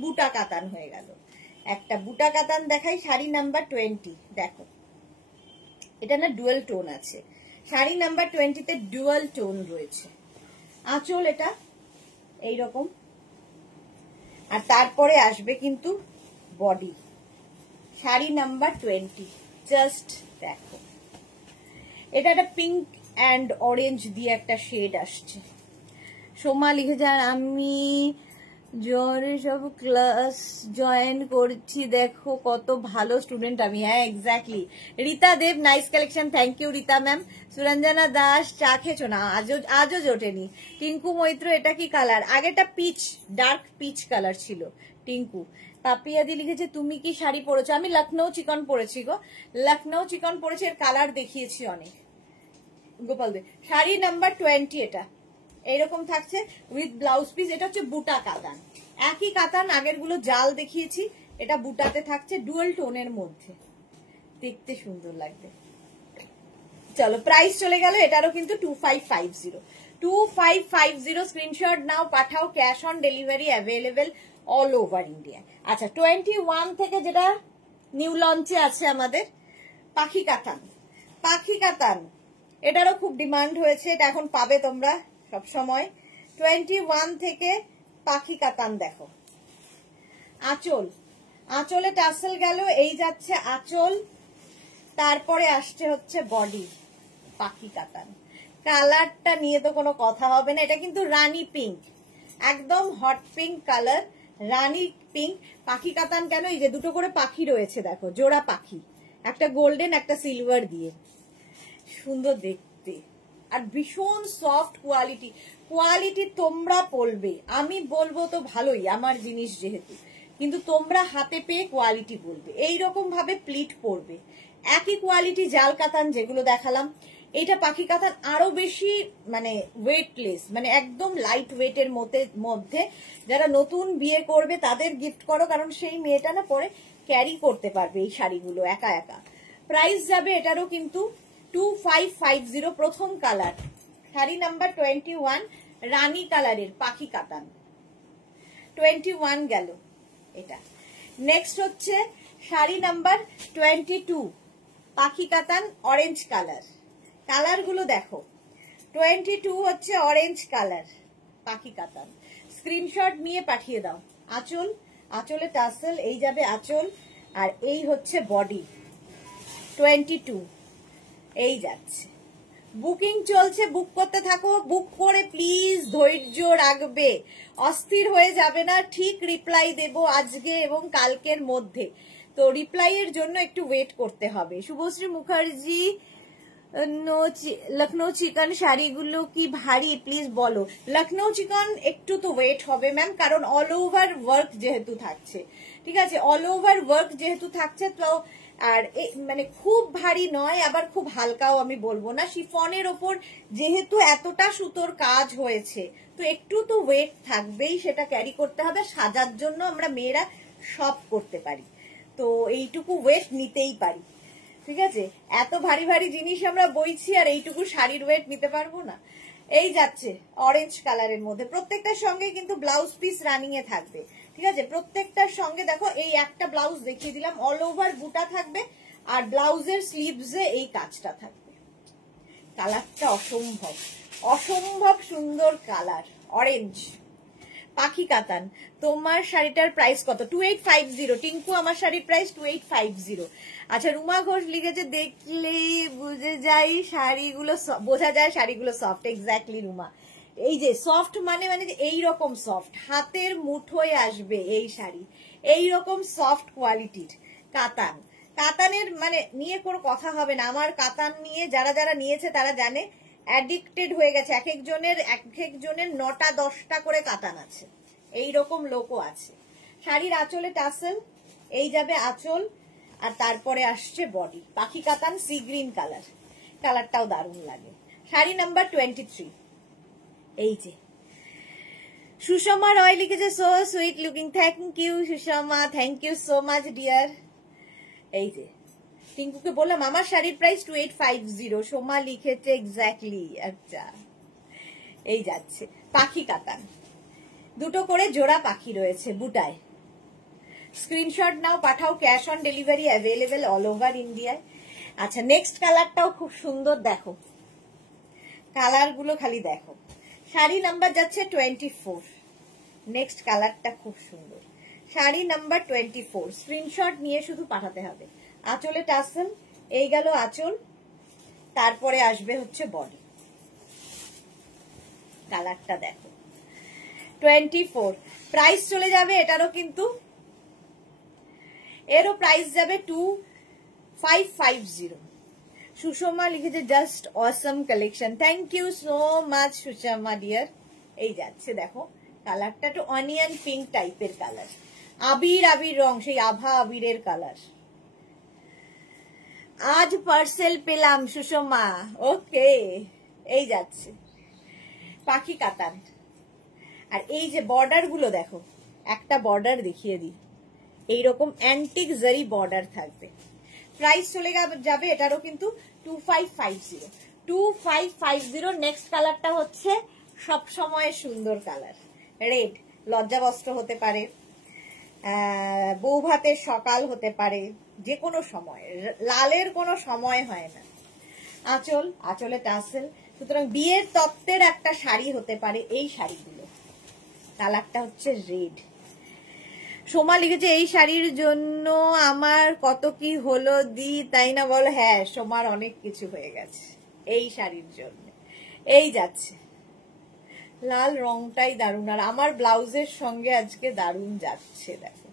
বুটা কাতান হয়ে গেল। একটা বুটা কাতান দেখাই, শাড়ি নাম্বার 20 দেখো, এটা না ডুয়াল টোন আছে। শাড়ি নাম্বার 20তে ডুয়াল টোন রয়েছে। আঁচল এটা এইরকম, আর তারপরে আসবে কিন্তু বডি। শাড়ি নাম্বার 20 জাস্ট দেখো, এটা একটা পিঙ্ক অ্যান্ড অরেঞ্জ দিয়ে একটা শেড আসছে। সোমা লিখে যান, আমি জোরে সব ক্লাস জয়েন করছি, দেখো কত ভালো স্টুডেন্ট আমি। হ্যাঁ, exactly. Rita Deb, nice collection, thank you Rita ma'am. Suranjana Das, চা খেছো না? আজও জোটেনি। টিঙ্কু মৈত্র, এটা কি কালার? আগেটা পিচ, ডার্ক পিচ কালার ছিল টিঙ্কু। পাপিয়াদি লিখেছে, তুমি কি শাড়ি পরেছো? আমি লখনৌ চিকন পরেছি গো, লখনৌ চিকন পরেছি, এর কালার দেখিয়েছি অনেক। গোপাল দে, শাড়ি নাম্বার 20 এটা এইরকম থাকছে উইথ ব্লাউজ পিস। এটা হচ্ছে বুটা কাতান, একই কাতান, আগের গুলো জাল দেখিয়েছি, এটা বুটাতে থাকছে, ডুয়াল টোনের মধ্যে, দেখতে সুন্দর লাগবে। চলো, প্রাইস চলে গেল এটারও কিন্তু 2550, 2550। স্ক্রিনশট নাও, পাঠাও, cash on delivery available all over India. আচ্ছা, 21 থেকে যেটা নিউ লঞ্চে আছে আমাদের পাখি কাতান। পাখি কাতান এটারও খুব ডিমান্ড হয়েছে, এটা এখন পাবে তোমরা সব সময়। 21 থেকে পাখি কাতান দেখো। আঁচল, আঁচলে টাসেল গেল, এই যাচ্ছে আঁচল, তারপরে আসছে হচ্ছে বডি। পাখি কাতান কালারটা নিয়ে তো কোনো কথা হবে না, এটা কিন্তু রানী পিঙ্ক, একদম হট পিঙ্ক কালার, রানী পিঙ্ক। পাখি কাতান কেন? এই যে দুটো করে পাখি রয়েছে দেখো, জোড়া পাখি, একটা গোল্ডেন একটা সিলভার দিয়ে, সুন্দর দেখতে, আর ভীষণ সফট কোয়ালিটি। কোয়ালিটি তোমরা বলবে, আমি বলবো তো ভালোই, আমার জিনিস যেহেতু, কিন্তু তোমরা হাতে পেয়ে কোয়ালিটি বলবে। এইরকম ভাবে প্লিট পড়বে, একই কোয়ালিটি জাল কাতান যেগুলো দেখালাম, এটা পাখি কাতান আরো বেশি মানে ওয়েটলেস, মানে একদম লাইট ওয়েটের মধ্যে। যারা নতুন বিয়ে করবে তাদের গিফট করো, কারণ সেই মেয়েটা না পরে ক্যারি করতে পারবে এই শাড়িগুলো একা একা। প্রাইস যাবে এটারও কিন্তু 2550। প্রথম কালার, শাড়ি নাম্বার 21, রানী কালারের পাখি কাতান, 21 গেল এটা। নেক্সট হচ্ছে শাড়ি নাম্বার 22, পাখি কাতান অরেঞ্জ কালার। কালার গুলো দেখো, 22 হচ্ছে অরেঞ্জ কালার পাখি কাতান। স্ক্রিনশট নিয়ে পাঠিয়ে দাও। আঁচল, আঁচলে টাসেল, এই যাবে আঁচল, আর এই হচ্ছে বডি 22, এই যাচ্ছে। বুকিং চলছে, বুক করতে থাকো, বুক করে প্লিজ ধৈর্য রাখবে, অস্থির হয়ে যাবে না, ঠিক রিপ্লাই দেব আজকে এবং কালকের মধ্যে। তো রিপ্লাই এর জন্য একটু ওয়েট করতে হবে। শুভশ্রী মুখার্জি, লখনৌ চিকন শাড়িগুলো কি ভারী প্লিজ বলো। লখনৌ চিকন একটু তো ওয়েট হবে ম্যাম, কারণ অল ওভার ওয়ার্ক যেহেতু থাকছে, ঠিক আছে, অল ওভার ওয়ার্ক যেহেতু থাকছে, তো আর মানে খুব ভারী নয়, আবার খুব হালকাও আমি বলবো না। শিফনের ওপর যেহেতু এতটা সুতোর কাজ হয়েছে, তো একটু তো ওয়েট থাকবেই, সেটা ক্যারি করতে হবে। সাজার জন্য আমরা মেয়েরা সব করতে পারি, তো এইটুকু ওয়েট নিতেই পারি, ঠিক আছে। এত ভারী ভারী জিনিস আমরা বইছি, আর এইটুকু শাড়ির ওয়েট নিতে পারবো না। এই যাচ্ছে অরেঞ্জ কালারের মধ্যে, প্রত্যেকটার সঙ্গে কিন্তু ব্লাউজ পিস রানিং এ থাকবে, ঠিক আছে। প্রত্যেকটার সঙ্গে দেখো এই একটা ব্লাউজ দেখিয়ে দিলাম, অল ওভার বুটা থাকবে, আর ব্লাউজের স্লিভসে এই কাজটা থাকবে। কালারটা অসম্ভব অসম্ভব সুন্দর কালার, অরেঞ্জ পাখি কাতান। তোমার শাড়িটার প্রাইস কত? 2850। টিঙ্কু, আমার শাড়ির প্রাইস 2850। আচ্ছা, রুমা ঘোষ লিখেছে, দেখলেই বুঝে যাই শাড়িগুলো, বোঝা যায় শাড়িগুলো সফট। এক্স্যাক্টলি রুমা, এই যে সফট মানে এইরকম সফট, হাতের মুঠোয় আসবে এই শাড়ি, এইরকম সফট কোয়ালিটির কাতান। কাতানের মানে নিয়ে কোনো কথা হবে না। আমার কাতান নিয়ে যারা যারা নিয়েছে তারা জানে, অ্যাডিক্টেড হয়ে গেছে। এক একজনের 9টা 10টা করে কাতান আছে, এইরকম লোকও আছে। শাড়ির আঁচলে টাসেল, এই যাবে আঁচল, আর তারপরে আসছে বডি। পাখি কাতান, সি গ্রিন কালার, কালারটাও দারুণ লাগে। শাড়ি নাম্বার 23, এই যে সুষমা রয় লিখেছে, so sweet looking. Thank you Sushma, thank you so much dear. এই যে টিঙ্কুকে বললাম আমার শাড়ির প্রাইস 2850, সোমা লিখেছে এক্স্যাক্টলি। আচ্ছা, এই যাচ্ছে পাখি কাতান, দুটো করে জোড়া পাখি রয়েছে বুটায়। স্ক্রিনশট নাও, পাঠাও, cash on delivery available all over ইন্ডিয়ায়। আচ্ছা, নেক্সট কালারটাও খুব সুন্দর, দেখো কালার গুলো খালি দেখো। শাড়ি নাম্বার যাচ্ছে 24, নেক্সট কালারটা খুব সুন্দর। শাড়ি নাম্বার 24, স্ক্রিনশট নিয়ে শুধু পাঠাতে হবে। আঁচলে টাসেল, এই গেল আঁচল, তারপরে আসবে হচ্ছে বডি। কালারটা দেখো 24, প্রাইস চলে যাবে এটারও, কিন্তু এরও প্রাইস যাবে 2550। সুষমা লিখেছে just awesome collection, thank you so much Sushma dear. এই যাচ্ছে দেখো কালারটা, একটু অনিয়ন পিঙ্ক টাইপের কালার, আবির আবির রং, সেই আভা আবিরের কালার। আজ পার্সেল পেলাম সুষমা, ওকে। এই যাচ্ছে পাখি কাতান, আর এই যে বর্ডার গুলো দেখো, একটা বর্ডার দেখিয়ে দিই, এইরকম অ্যান্টিক জারি বর্ডার থাকবে। প্রাইস চলে যাবে এটারও কিন্তু 2550, 2550। নেক্সট কালারটা হচ্ছে সব সময় সুন্দর কালার, রেড। লজ্জাবস্ত্র হতে পারে, বৌভাতের সকাল হতে পারে, যে কোনো সময়, লালের কোনো সময় হয় না। আঁচল, আঁচলে টাসেল, সুতরাং বিয়ের তত্ত্বের একটা শাড়ি হতে পারে এই শাড়িগুলো। কালারটা হচ্ছে রেড। সোমা লিখেছে এই শাড়ির জন্য আমার কত কি হলো দি, তাই না বল? হ্যাঁ, সোমার অনেক কিছু হয়ে গেছে এই শাড়ির জন্য। এই যাচ্ছে লাল রংটাই দারুণ, আর আমার ব্লাউজের সঙ্গে আজকে দারুণ যাচ্ছে। দেখো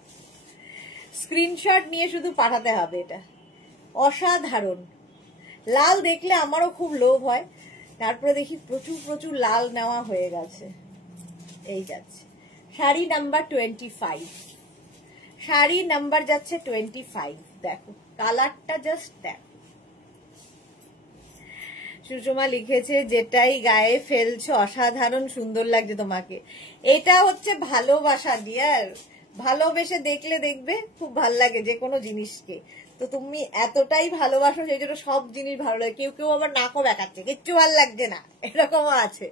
স্ক্রিনশট নিয়ে শুধু পাঠাতে হবে, এটা অসাধারণ। লাল দেখলে আমারও খুব লোভ হয়, তারপরে দেখি প্রচুর প্রচুর লাল নেওয়া হয়ে গেছে। এই যাচ্ছে শাড়ি নাম্বার 25, শাড়ি নাম্বার যাচ্ছে 25। দেখো কালারটা জাস্ট দেখো। সুষমা লিখেছে যেটাই গায়ে ফেলছো অসাধারণ সুন্দর লাগছে তোমাকে। এটা হচ্ছে ভালোবাসা ডিয়ার, ভালোবেসে দেখলে দেখবে খুব ভাল লাগে যে কোনো জিনিসকে। তো তুমি এতটাই ভালোবাসো, সেই জন্য সব জিনিস ভালো লাগে। কেউ কেউ আবার নাকও বেঁকাচ্ছে, কিচ্ছু ভালো লাগছে না, এরকমও আছে।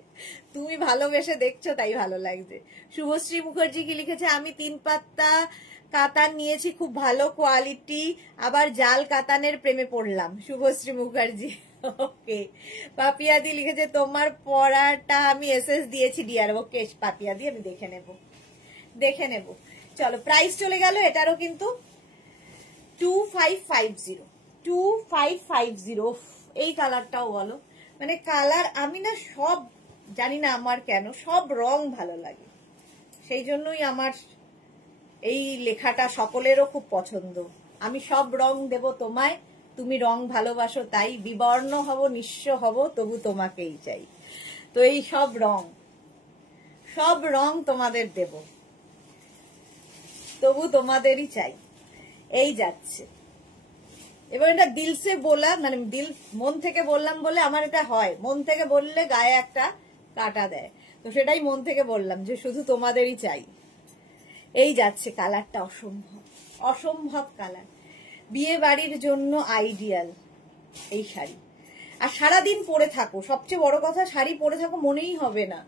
তুমি ভালোবেসে দেখছো তাই ভালো লাগছে। শুভশ্রী মুখার্জি কি লিখেছে, আমি 3 পাতা কাতান নিয়েছি, খুব ভালো কোয়ালিটি, আবার জাল কাতানের প্রেমে পড়লাম। শুভশ্রী মুখার্জি, ওকে। পাপিয়াদি লিখেছে তোমার পড়াটা আমি এসএস দিয়েছি ডিয়ার, ওকে পাপিয়াদি, আমি দেখে নেব। চলো প্রাইস চলে গেল এটারও কিন্তু 2550 2550। এই কালারটাও বলো, মানে কালার আমি না সব জানি না আমার কেন সব রং ভালো লাগে, সেই জন্যই আমার এই লেখাটা সকলেরও খুব পছন্দ। আমি সব রং দেব তোমায়, তুমি রং ভালোবাসো তাই, বিবর্ণ হব নিঃস্ব হব তবু তোমাকেই চাই। তো এই সব রং তোমাদের দেব, তবু তোমাদেরই চাই। এই যাচ্ছে। এবার এটা দিল সে বলা, মানে দিল মন থেকে বললাম বলে আমার এটা হয়, মন থেকে বললে গায়ে একটা কাটা দেয়, তো সেটাই মন থেকে বললাম যে শুধু তোমাদেরই চাই। এই যাচ্ছে কালারটা, অসম্ভব অসম্ভব কালার, বিয়ে বাড়ির জন্য আইডিয়াল এই শাড়ি। আর সারাদিন পরে থাকো, সবচেয়ে বড় কথা শাড়ি পরে থাকো মনেই হবে না,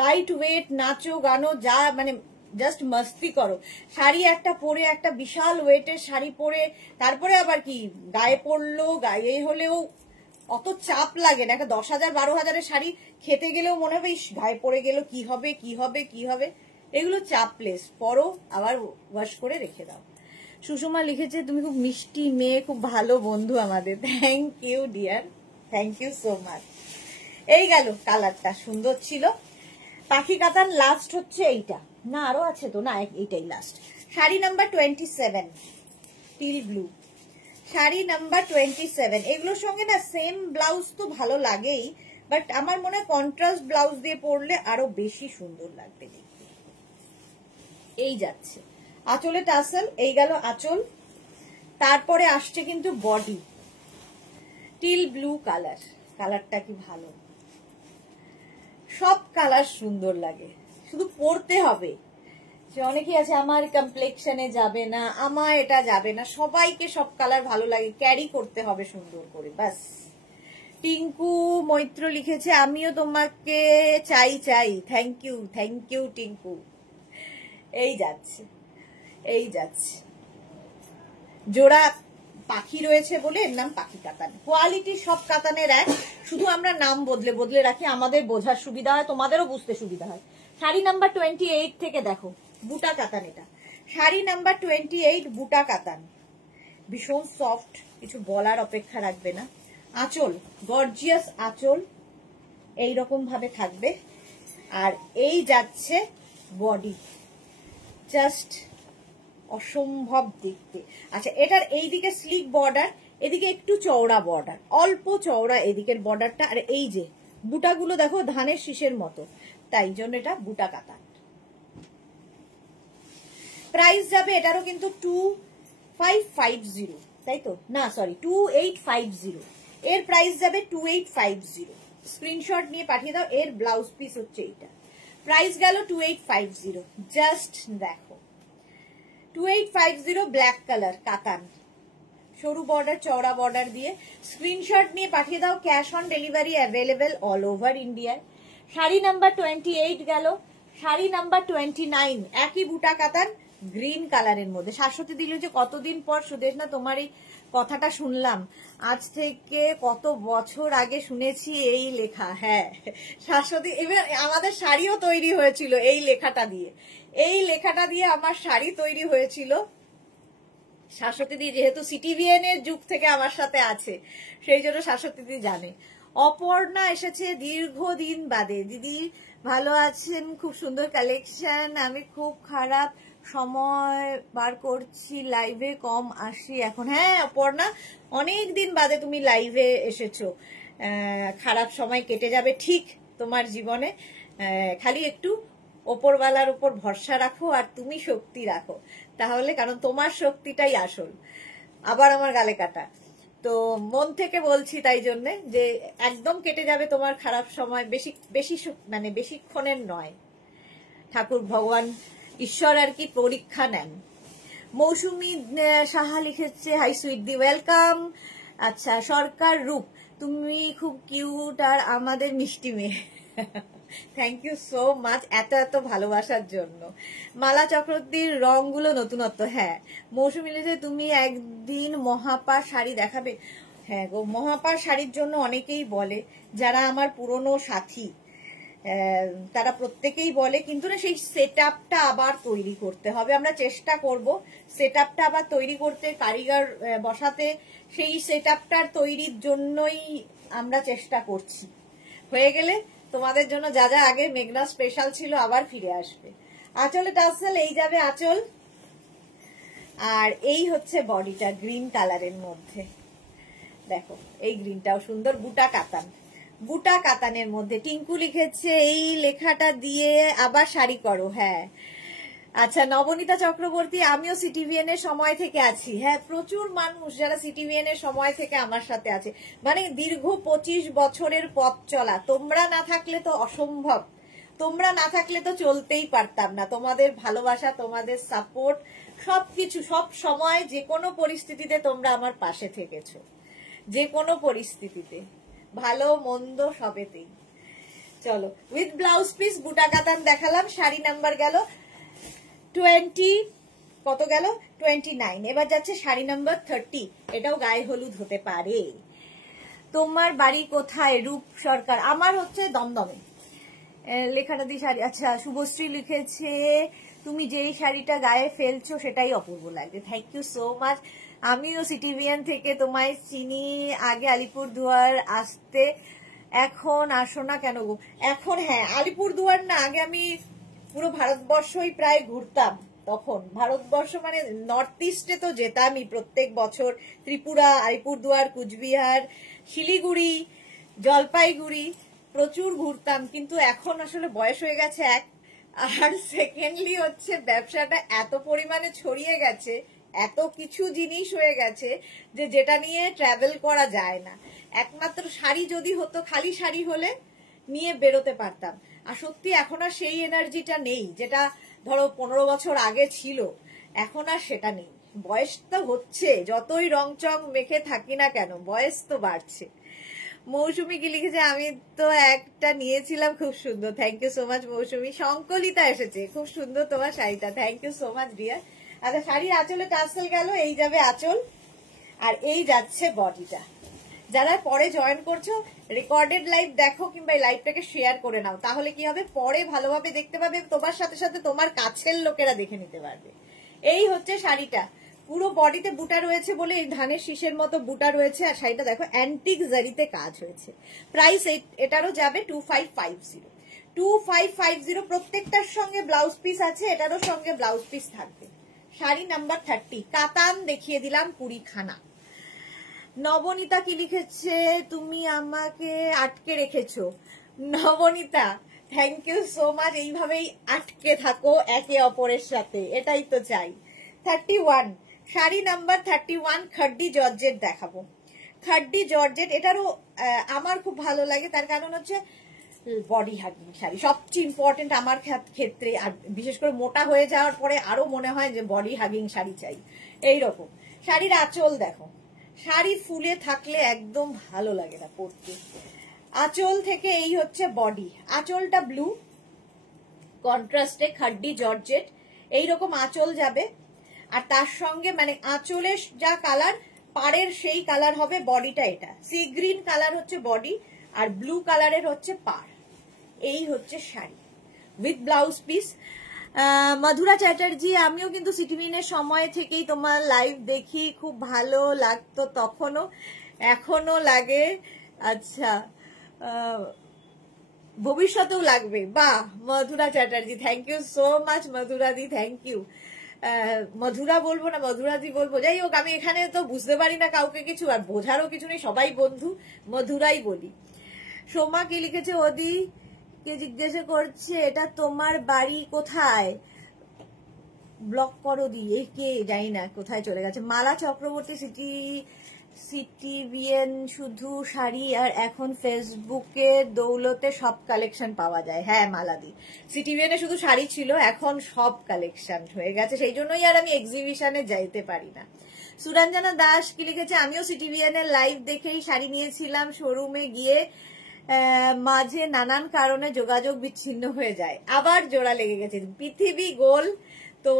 লাইট ওয়েট, নাচো গানো যা মানে জাস্ট মস্তি করো। শাড়ি একটা পরে, একটা বিশাল ওয়েটের শাড়ি পরে তারপরে আবার কি গায়ে পড়লো, গায়ে হলেও অত চাপ লাগে না। একটা 10,000 12,000-এর শাড়ি খেতে গেলেও মনে হবে গায়ে পড়ে গেল, কি হবে কি হবে কি হবে, এগুলো চাপলেস। পরো আবার ওয়াশ করে রেখে দাও। সুষমা লিখেছে তুমি খুব মিষ্টি মেয়ে, খুব ভালো বন্ধু আমাদের। Thank you dear, thank you so much. এই গেল কালারটা, সুন্দর ছিল। পাখি কাতান লাস্ট হচ্ছে এইটা, না আরো আছে তো, না এইটাই last. Sari number 27 teal blue, sari number 27। এগুলোর সঙ্গে না সেম ব্লাউজ তো ভালো লাগেই, বাট আমার মনে হয় কন্ট্রাস্ট ব্লাউজ দিয়ে পরলে আরো বেশি সুন্দর লাগবে দেখতে। এই যাচ্ছে আঁচলে টাসেল, এই গেল আঁচল। তারপরে আসছে কিন্তু বডি, টিল ব্লু কালার। কালারটা কি ভালো, সব কালার সুন্দর লাগে, শুধু পরতে হবে। অনেকেই আছে আমার কমপ্লেক্সনে যাবে না, আমার এটা যাবে না, সবাইকে সব কালার ভালো লাগে, ক্যারি করতে হবে সুন্দর করে, বাস। টিঙ্কু মৈত্র লিখেছে আমিও তোমাকে চাই চাই, থ্যাংক ইউ টিঙ্কু। এই যাচ্ছে, এই যাচ্ছে। জোড়া পাখি রয়েছে বলে এর নাম পাখি কাতান। কোয়ালিটি সব কাতানের এক, শুধু আমরা নাম বদলে বদলে রাখি, আমাদের বোঝার সুবিধা হয়, তোমাদেরও বুঝতে সুবিধা হয়। শাড়ি নাম্বার 28 থেকে দেখো, বুটা কাতান এটা। শাড়ি নাম্বার 28 বুটা কাতান, ভীষণ সফট, কিছু বলার অপেক্ষা রাখবে না। আঁচল গর্জিয়াস আঁচল এইরকম ভাবে থাকবে। আর এই যাচ্ছে বডি, জাস্ট অসম্ভব দেখতে। আচ্ছা এটার এইদিকে স্লিক বর্ডার, এদিকে একটু চওড়া বর্ডার, অল্প চওড়া এদিকের বর্ডারটা। আর এই যে বুটাগুলো দেখো ধানের শীষের মতো, তাই জন্য এটা বুটা কাতান। প্রাইস যাবে এটারও কিন্তু 2550, তাই তো না, সরি 2850। এর প্রাইস যাবে 2850। স্ক্রিনশট নিয়ে পাঠিয়ে দাও। এর ব্লাউজ পিস হচ্ছে এইটা, প্রাইস গেল 2850। জাস্ট দেখো 2850 ব্ল্যাক কালার কাতান, সরু বর্ডার চওড়া বর্ডার দিয়ে। স্ক্রিনশট নিয়ে পাঠিয়ে দাও। Cash on delivery available all over ইন্ডিয়ায়। শাড়ি নাম্বার 28 গেল। শাড়ি নাম্বার 29 একই বুটা কাতান গ্রিন কালারের মধ্যে। শাশ্বতী দিল যে কতদিন পর সুদেশ না তোমার এই কথাটা শুনলাম, আজ থেকে কত বছর আগে শুনেছি এই লেখা। হ্যাঁ শাশ্বতী, এবার আমাদের শাড়িও তৈরি হয়েছিল এই লেখাটা দিয়ে, এই লেখাটা দিয়ে আমার শাড়ি তৈরি হয়েছিল। শাশ্বতী দি যেহেতু সিটিভিএন এর যুগ থেকে আমার সাথে আছে, সেই জন্য শাশ্বতী দি জানে। অপর্ণা এসেছে দীর্ঘদিন বাদে। দিদি ভালো আছেন? খুব সুন্দর কালেকশন, আমি খুব খারাপ সময় বার করছি, লাইভে কম আসি এখন। হ্যাঁ অপর্ণা, অনেক দিন বাদে তুমি লাইভে এসেছো, খারাপ সময় কেটে যাবে ঠিক তোমার জীবনে। খালি একটু ওপরওয়ালার উপর ভরসা রাখো আর তুমি শক্তি রাখো, তাহলে, কারণ তোমার শক্তিটাই আসল। আবার আমার গালে কাটা, তো মন থেকে বলছি তাই জন্যে যে একদম কেটে যাবে তোমার খারাপ সময়, বেশি বেশি মানে বেশিক্ষণের নয়। ঠাকুর ভগবান ঈশ্বর আর কি পরীক্ষা নেন। মৌসুমী সাহা লিখেছে হাই সুইট দি, ওয়েলকাম। আচ্ছা সরকার রূপ, তুমি খুব কিউট আর আমাদের মিষ্টি মেয়ে। থ্যাংক ইউ সো মাচ এত এত ভালোবাসার জন্য। মালা চক্রবর্তীর রংগুলো নতুনত্ব। হ্যাঁ মৌসুমী লিখেছে তুমি একদিন মহাপা শাড়ি দেখাবে। হ্যাঁ গো, মহাপা শাড়ির জন্য অনেকেই বলে, যারা আমার পুরনো সাথী তারা প্রত্যেকেই বলে, কিন্তু না সেই সেট আপটা আবার তৈরি করতে হবে। আমরা চেষ্টা করব সেট আপটা আবার তৈরি করতে, কারিগর বসাতে। সেই সেট আপটার তৈরির জন্যই আমরা চেষ্টা করছি। হয়ে গেলে তোমাদের জন্য যা যা আগে মেঘনা স্পেশাল ছিল আবার ফিরে আসবে। আঁচলে টাসেল এই যাবে আঁচল, আর এই হচ্ছে বডিটা গ্রিন কালারের মধ্যে। দেখো এই গ্রিনটাও সুন্দর, বুটা কাতান, বুটা কাতানের মধ্যে। টিঙ্কু লিখেছে এই লেখাটা দিয়ে আবার শাড়ি করো। হ্যাঁ আচ্ছা, নবনীতা চক্রবর্তী আমিও সিটিভিএন এর সময় থেকে আছি। হ্যাঁ, প্রচুর মানুষ যারা সিটিভিএন এর সময় থেকে আমার সাথে আছে, মানে দীর্ঘ 25 বছরের পথ চলা। তোমরা না থাকলে তো অসম্ভব, তোমরা না থাকলে তো চলতেই পারতাম না। তোমাদের ভালোবাসা, তোমাদের সাপোর্ট, সবকিছু সব সময় যে কোনো পরিস্থিতিতে তোমরা আমার পাশে থেকেছো, যে কোনো পরিস্থিতিতে, ভালো মন্দ সবেতেই। চলো, উইথ ব্লাউজ পিস বুটা কাতান দেখালাম। শাড়ি নাম্বার গেল 20, কত গেল 29। এবার যাচ্ছে শাড়ি নাম্বার 30। এটাও গায়ে হলুদ হতে পারে। তোমার বাড়ি কোথায়? রূপ সরকার। আমার হচ্ছে দমদমে। লেখাটা দিয়ে শাড়ি। আচ্ছা, শুভশ্রী লিখেছে তুমি যেই শাড়িটা গায়ে ফেলছো সেটাই অপূর্ব লাগছে। Thank you so much. আমিও সিটিভিএন থেকে তোমায় চিনি, আগে আলিপুরদুয়ার আসতে, এখন আসো না কেন গো? এখন হ্যাঁ, আলিপুরদুয়ার না, আগে আমি পুরো ভারতবর্ষই প্রায় ঘুরতাম। তখন ভারতবর্ষ মানে নর্থ ইস্টে তো যেতামই প্রত্যেক বছর। ত্রিপুরা, আলিপুরদুয়ার, কুচবিহার, শিলিগুড়ি, জলপাইগুড়ি প্রচুর ঘুরতাম। কিন্তু এখন আসলে বয়স হয়ে গেছে এক, আর সেকেন্ডলি হচ্ছে ব্যবসাটা এত পরিমাণে ছড়িয়ে গেছে, এত কিছু জিনিস হয়ে গেছে যে যেটা নিয়ে ট্রাভেল করা যায় না। একমাত্র শাড়ি যদি হতো, খালি শাড়ি হলে নিয়ে বেরোতে পারতাম। আর সত্যি এখন আর সেই এনার্জিটা নেই যেটা ধরো 15 বছর আগে ছিল। এখন আর সেটা নেই। বয়স তো হচ্ছে, যতই রংচং মেখে থাকি না কেন বয়স তো বাড়ছে। মৌসুমি কি লিখেছে আমি তো একটা নিয়েছিলাম, খুব সুন্দর। Thank you so much Mousumi. Sankalita এসেছে, খুব সুন্দর তোমার শাড়িটা। Thank you so much dear. আচ্ছা, শাড়ির আঁচলে টাসেল গেল, এই যাবে আঁচল, আর এই যাচ্ছে বডিটা। যারা পরে জয়েন করছো, রেকর্ডেড লাইভ দেখো কিংবা এই লাইভটাকে শেয়ার করে নাও, তাহলে কি হবে পরে ভালোভাবে দেখতে পাবে, তোমার সাথে সাথে তোমার কাছের লোকেরা দেখে নিতে পারবে। এই হচ্ছে শাড়িটা, পুরো বডিতে বুটা রয়েছে বলে এই ধানের শীষের মতো বুটা রয়েছে। আর শাড়িটা দেখো অ্যান্টিক জারিতে কাজ হয়েছে। প্রাইস এটারও যাবে 2550। 2550। প্রত্যেকটার সঙ্গে ব্লাউজ পিস আছে, এটারও সঙ্গে ব্লাউজ পিস থাকবে। শাড়ি নাম্বার 30, কাতান দেখিয়ে দিলাম 20 খানা। নবনীতা কি লিখেছে তুমি আমাকে আটকে রেখেছো। Nabanita thank you so much. এইভাবেই আটকে থাকো একে অপরের সাথে, এটাই তো চাই। 31, শাড়ি নাম্বার 31, খাড্ডি জর্জেট দেখাবো। খাড্ডি জর্জেট, এটারও আমার খুব ভালো লাগে। তার কারণ হচ্ছে বডি হাগিং শাড়ি সবচেয়ে ইম্পর্টেন্ট আমার ক্ষেত্রে। আর বিশেষ করে মোটা হয়ে যাওয়ার পরে আরো মনে হয় যে বডি হাগিং শাড়ি চাই। এইরকম শাড়ির আঁচল দেখো, শাড়ি ফুলে থাকলে একদম ভালো লাগে না পরতে। আঁচল থেকে এই হচ্ছে বডি, আঁচলটা ব্লু কন্ট্রাস্টে খাড্ডি জর্জেট, এইরকম আঁচল যাবে। আর তার সঙ্গে মানে আঁচলের যা কালার, পাড়ের সেই কালার হবে বডিটা। এটা সি গ্রিন কালার হচ্ছে বডি, আর ব্লু কালারের হচ্ছে পাড়। এই হচ্ছে sari with blouse piece. Madhura Chatterjee, আমিও কিন্তু সিটিভিএনের সময় থেকেই তোমার লাইভ দেখি, খুব ভালো লাগতো তখনও, এখনো লাগে। আচ্ছা, ভবিষ্যতেও লাগবে। বাহ Madhura Chatterjee, thank you so much Madhura di, thank you. Madhura বলবো না মধুরা দি বলবো, যাই হোক আমি এখানে তো বুঝতে পারি না কাউকে কিছু, আর বোঝারও কিছু নেই, সবাই বন্ধু, মধুরাই বলি। সোমা কি লিখেছে ওদি কে জিজ্ঞাসা করছে এটা তোমার বাড়ি কোথায়, ব্লক করো দি, এই কে জানি না কোথায় চলে গেছে। মালা চক্রবর্তী, সিটিভিএন শুধু শাড়ি, আর এখন ফেসবুকে দৌলতে সব কালেকশন পাওয়া যায়। হ্যাঁ মালাদি, সিটিভিএন এ শুধু শাড়ি ছিল, এখন সব কালেকশন হয়ে গেছে, সেই জন্যই আর আমি এক্সিবিশনে যাইতে পারি না। সুরঞ্জনা দাস কি লিখেছে আমিও সিটিভিএন এর লাইভ দেখেই শাড়ি নিয়েছিলাম, শোরুমে গিয়ে মাঝে নানান কারণে যোগাযোগ বিচ্ছিন্ন হয়ে যায়, আবার জোড়া লেগে গেছে। পৃথিবী গোল তো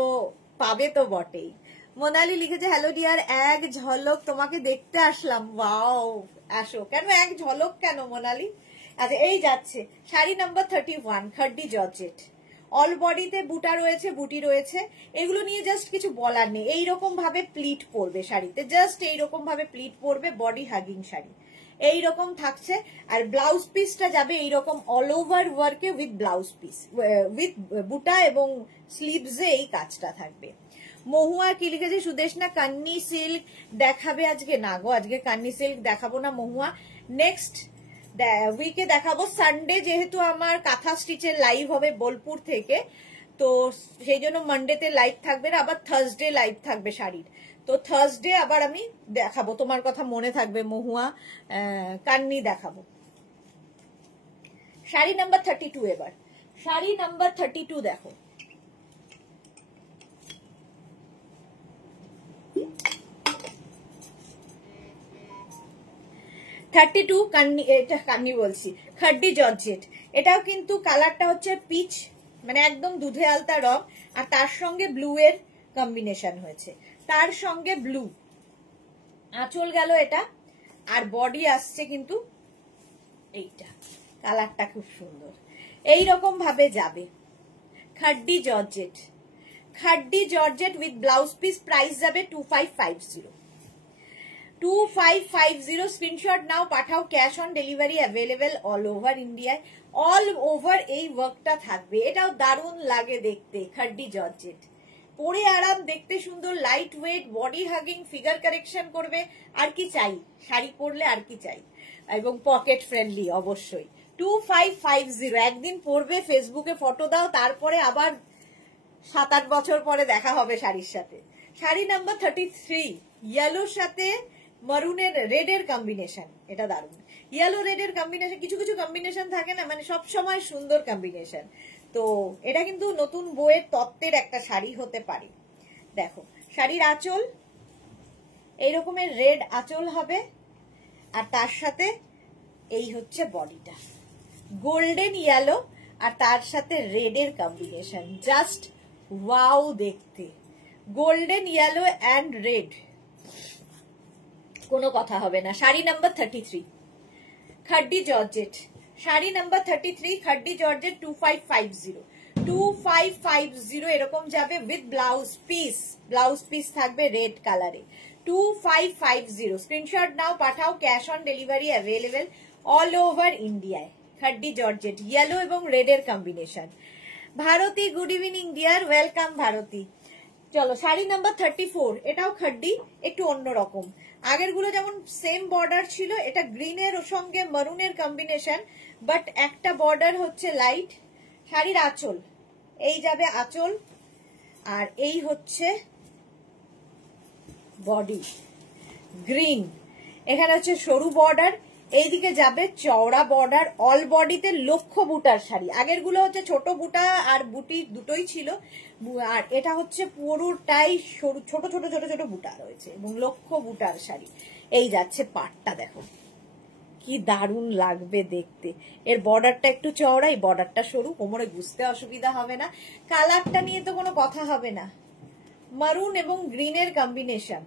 পাবে তো বটেই। মোনালি লিখেছে হ্যালো ডিয়ার, এক ঝলক তোমাকে দেখতে আসলাম। ওয়াও, আসো। কেন এক ঝলক কেন মোনালি, আচ্ছা এই যাচ্ছে শাড়ি নাম্বার 31, খাড্ডি জর্জেট, অল বডিতে বুটা রয়েছে, বুটি রয়েছে। এগুলো নিয়ে জাস্ট কিছু বলার নেই। এইরকম ভাবে প্লিট পরবে শাড়িতে, জাস্ট এইরকম ভাবে প্লিট পরবে, বডি হাগিং শাড়ি এইরকম থাকছে। আর ব্লাউজ পিসটা যাবে এইরকম অল ওভার ওয়ার্কে উইথ ব্লাউজ পিস, উইথ বুটা এবং স্লিভসে এই কাজটা থাকবে। মহুয়া কি লিখেছে সুদেশনা, কান্নি সিল্ক দেখাবে আজকে? না গো, আজকে কান্নি সিল্ক দেখাবো না মহুয়া, নেক্সট উইকে দেখাবো। সানডে যেহেতু আমার কাঁথা স্টিচের লাইভ হবে বোলপুর থেকে, তো সেই জন্য মানডেতে লাইভ থাকবে না, আবার থার্সডে লাইভ থাকবে শাড়ির। তো থার্সডে আবার আমি দেখাবো, তোমার কথা মনে থাকবে মহুয়া, কান্নি দেখাবো। শাড়ি নাম্বার 32 এবার, শাড়ি নাম্বার 32 দেখো। কান্নি, এটা কান্নি বলছি, খাড্ডি জর্জেট। এটাও কিন্তু কালারটা হচ্ছে পিচ, মানে একদম দুধে আলতা রং, আর তার সঙ্গে ব্লু এর কম্বিনেশন হয়েছে, তার সঙ্গে ব্লু আঁচল গেল এটা, আর বডি আসছে কিন্তু এইটা, কালারটা খুব সুন্দর। এইরকম ভাবে যাবে khaddi georgette, khaddi georgette with blouse piece, price যাবে 2550, 2550। স্ক্রিনশট নাও, পাঠাও, cash on delivery available all over ইন্ডিয়ায়, অল ওভার এই ওয়ার্কটা থাকবে। এটাও দারুণ লাগে দেখতে, খাড্ডি জর্জেট, পরে আরাম, দেখতে সুন্দর, light weight, body hugging, figure correction করবে, আর কি চাই শাড়ি পরলে, আর কি চাই, এবং পকেট ফ্রেন্ডলি অবশ্যই। 2550, একদিন পরবে, ফেসবুকে ফটো দাও, তারপরে আবার 7-8 বছর পরে দেখা হবে শাড়ির সাথে। শাড়ি নাম্বার 33, ইয়েলোর সাথে মারুনের রেডের কম্বিনেশন, এটা দারুণ। ইয়েলো রেডের কম্বিনেশন, কিছু কিছু কম্বিনেশন থাকে না, মানে সব সময় সুন্দর কম্বিনেশন। তো এটা কিন্তু নতুন বইয়ের তত্ত্বের একটা শাড়ি হতে পারে। দেখো শাড়ির আঁচল এইরকমের রেড আঁচল হবে, আর তার সাথে এই হচ্ছে বডিটা গোল্ডেন ইয়েলো, আর তার সাথে রেডের কম্বিনেশন, জাস্ট ওয়াও দেখতে, গোল্ডেন ইয়েলো অ্যান্ড রেড, কোনো কথা হবে না। Sari number 33, khaddi georgette, sari number 33, khaddi georgette, 2550, 2550 এরকম যাবে with blouse piece, blouse piece থাকবে রেড কালারে, 2550। স্ক্রিনশট নাও, পাঠাও, cash on delivery available all over ইন্ডিয়ায়। খাড্ডি জর্জেট, ইয়েলো এবং রেডের combination. Bharati good evening dear, welcome Bharati. চলো শাড়ি নাম্বার 34, এটাও খাড্ডি, একটু অন্যরকম। আগের গুলো যেমন সেম বর্ডার ছিল, এটা গ্রিনের সঙ্গে মারুনের কম্বিনেশন, বাট একটা বর্ডার হচ্ছে লাইট। শাড়ির আঁচল এই যাবে আঁচল, আর এই হচ্ছে বডি গ্রিন, এখানে হচ্ছে সরু বর্ডার, এইদিকে যাবে চওড়া বর্ডার, অল বডিতে লক্ষ্য বুটার শাড়ি। আগের গুলো হচ্ছে ছোট বুটা আর বুটি দুটোই ছিল, আর এটা হচ্ছে পুরোটাই সরু, ছোট ছোট ছোট ছোট বুটা রয়েছে এবং লক্ষ্য বুটার শাড়ি। এই যাচ্ছে পাটটা, দেখো কি দারুণ লাগবে দেখতে। এর বর্ডারটা একটু চওড়া, এই বর্ডারটা সরু, কোমরে গুছতে অসুবিধা হবে না। কালারটা নিয়ে তো কোনো কথা হবে না, মারুন এবং গ্রিনের কম্বিনেশন,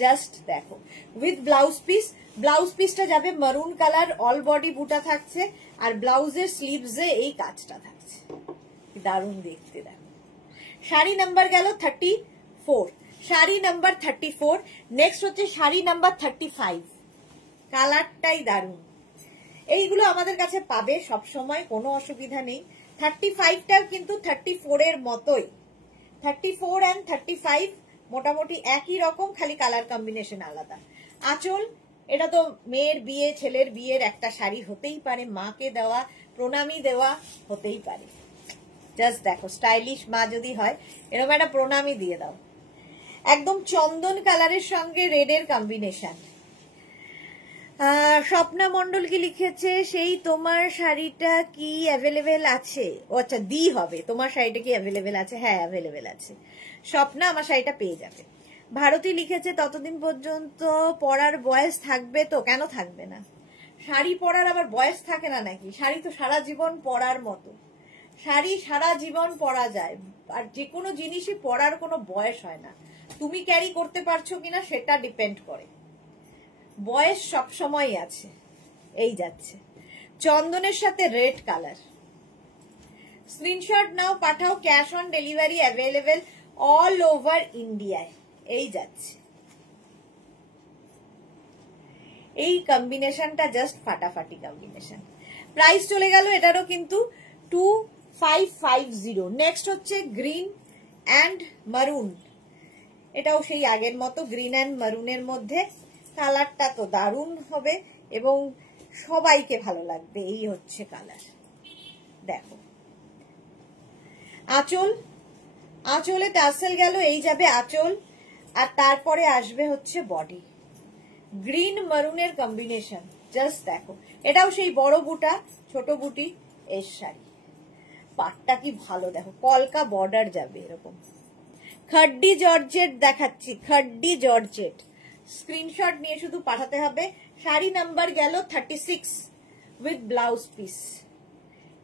জাস্ট দেখো উইথ ব্লাউজ পিস। ব্লাউজ পিসটা যাবে মারুন কালার, অল বডি বুটা থাকছে, আর ব্লাউজের স্লিভসে এই কাজটা থাকছে, দারুণ দেখতে। দেখো শাড়ি নাম্বার গেল 34, শাড়ি নাম্বার 34। নেক্সট হচ্ছে শাড়ি নাম্বার 35, কালারটাই দারুণ। এইগুলো আমাদের কাছে পাবে সব সময়, কোনো অসুবিধা নেই। 35টাও কিন্তু 34 এর মতোই, 34 and 35 মোটামুটি একই রকম, খালি কালার কম্বিনেশন আলাদা। আঁচল, এটা তো মেয়ের বিয়ে ছেলের বিয়ের একটা শাড়ি হতেই পারে, মাকে দেওয়া, প্রণামী দেওয়া হতেই পারে। জাস্ট দেখো স্টাইলিশ মা যদি হয়, এরকম একটা প্রণামী দিয়ে দাও। একদম চন্দন কালারের সঙ্গে রেডের কম্বিনেশন। স্বপ্না মন্ডল কি লিখেছে, সেই তোমার শাড়িটা কি অ্যাভেলেবেল আছে? ও আচ্ছা, দি হবে, তোমার শাড়িটা কি অ্যাভেলেবেল আছে? হ্যাঁ অ্যাভেলেবেল আছে স্বপ্না, আমার শাড়িটা পেয়ে যাবে। ভারতী লিখেছে, ততদিন পর্যন্ত পরার বয়স থাকবে তো? কেন থাকবে না, শাড়ি পরার আবার বয়স থাকে না নাকি? শাড়ি তো সারা জীবন পরার মতো, শাড়ি সারা জীবন পরা যায়, আর যে কোনো জিনিসই পরার কোনো বয়স হয় না। তুমি ক্যারি করতে পারছো কিনা সেটা ডিপেন্ড করে, বয়স সব সময় আছে। এই যাচ্ছে চন্দনের সাথে রেড কালার। স্ক্রিনশট নাও, পাঠাও, cash on delivery available all over ইন্ডিয়ায়। এই যাচ্ছে, এই কম্বিনেশনটা জাস্ট ফাটাফাটি কম্বিনেশন। প্রাইস চলে গেল এটারও কিন্তু 2550। নেক্সট হচ্ছে গ্রিন অ্যান্ড মারুন। এটাও সেই আগের মতো গ্রিন অ্যান্ড মারুনের মধ্যে। কালারটা তো দারুণ হবে এবং সবাইকে ভালো লাগবে। এই হচ্ছে কালার। দেখো আঁচল, আঁচলে টাসেল গেল, এই যাবে আঁচল, আর তারপরে আসবে হচ্ছে বডি। গ্রিন মারুনের কম্বিনেশন জাস্ট দেখো। এটাও সেই বড় বুটা ছোট বুটি এর শাড়ি। পাটটা কি ভালো, দেখো কলকা বর্ডার যাবে এরকম। খাড্ডি জর্জেট দেখাচ্ছি, খাড্ডি জর্জেট। স্ক্রিনশট নিয়ে শুধু পাঠাতে হবে। শাড়ি নাম্বার গেল 36 উইথ ব্লাউজ পিস।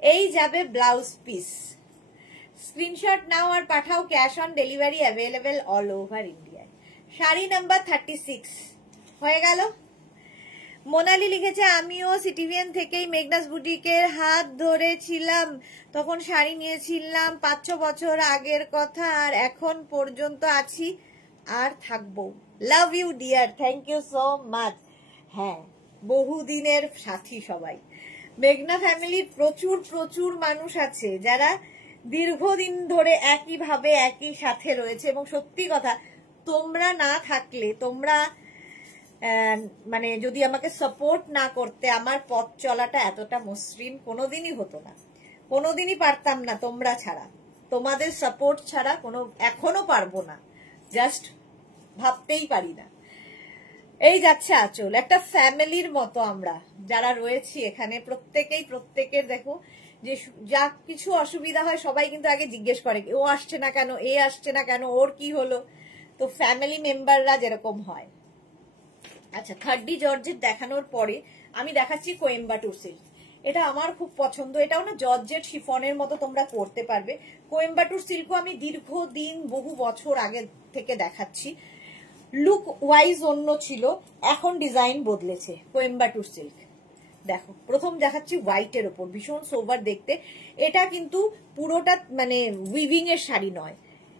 এই যাবে ব্লাউজ পিস। স্ক্রিনশট নাও আর পাঠাও, cash on delivery available all over ইন্ডিয়ায়। শাড়ি নাম্বার 36 হয়ে গেল। মোনালি লিখেছে, আমিও সিটিভিএন থেকেই মেঘনাস বুটিকের হাত ধরেছিলাম, তখন শাড়ি নিয়েছিলাম 5-6 বছর আগের কথা, আর এখন পর্যন্ত আছি আর থাকবো। Love you dear, thank you so much. হ্যাঁ, বহুদিনের সাথী সবাই। মেঘনা ফ্যামিলির প্রচুর প্রচুর মানুষ আছে যারা দীর্ঘদিন ধরে একইভাবে একই সাথে রয়েছে, এবং সত্যি কথা, তোমরা না থাকলে, তোমরা মানে যদি আমাকে সাপোর্ট না করতে, আমার পথ চলাটা এতটা মসৃণ কোনোদিনই হতো না, কোনোদিনই পারতাম না তোমরা ছাড়া। তোমাদের সাপোর্ট ছাড়া এখনো পারবো না, জাস্ট ভাবতেই পারি না। এই যাচ্ছে আঁচল। একটা ফ্যামিলির মতো আমরা যারা রয়েছি এখানে, প্রত্যেকের দেখো যে যা কিছু অসুবিধা হয় সবাই কিন্তু আগে জিজ্ঞেস করে, ও আসছে না কেন, এ আসছে না কেন, ওর কি হলো। তো ফ্যামিলি মেম্বাররা যেরকম হয়। আচ্ছা, খাড্ডি জর্জেট দেখানোর পরে আমি দেখাচ্ছি কোয়েম্বাটুর সিল্ক। এটা আমার খুব পছন্দ। এটাও না জর্জেট শিফনের মতো তোমরা করতে পারবে। কোয়েম্বাটুর সিল্কও আমি দীর্ঘদিন বহু বছর আগে থেকে দেখাচ্ছি। লুক ওয়াইজ অন্য ছিল, এখন ডিজাইন বদলেছে। কোয়েম্বাটুর সিল্ক দেখো, প্রথম দেখাচ্ছি হোয়াইটের ওপর, ভীষণ সোবার দেখতে। এটা কিন্তু পুরোটা মানে উইভিং এর শাড়ি নয়,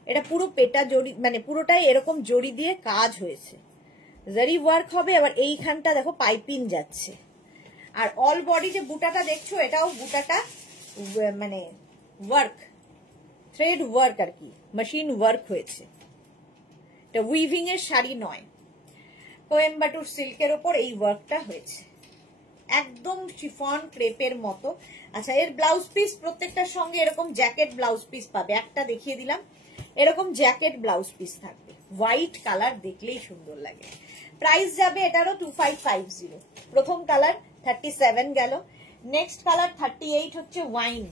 এটা পুরো পেটা জড়ি, মানে পুরোটাই এরকম জড়ি দিয়ে কাজ হয়েছে, জারি ওয়ার্ক হবে। আবার এইখানটা দেখো পাইপিং যাচ্ছে। আর অল বডি যে বুটাটা দেখছো, এটাও বুটাটা মানে ওয়ার্ক, থ্রেড ওয়ার্ক আর কি, মেশিন ওয়ার্ক হয়েছে। এটা উইভিং এর শাড়ি নয়, কোয়েম্বাটুর সিল্কের ওপর এই ওয়ার্কটা হয়েছে, একদম শিফন ক্রেপের মতো। আচ্ছা, এর ব্লাউজ পিস প্রত্যেকটার সঙ্গে এরকম জ্যাকেট ব্লাউজ পিস পাবে। একটা দেখিয়ে দিলাম, এরকম জ্যাকেট ব্লাউজ পিস থাকবে। হোয়াইট কালার দেখলেই সুন্দর লাগে। প্রাইস যাবে এটারও 2550। প্রথম কালার 37 গেল। নেক্সট কালার 38 হচ্ছে ওয়াইন।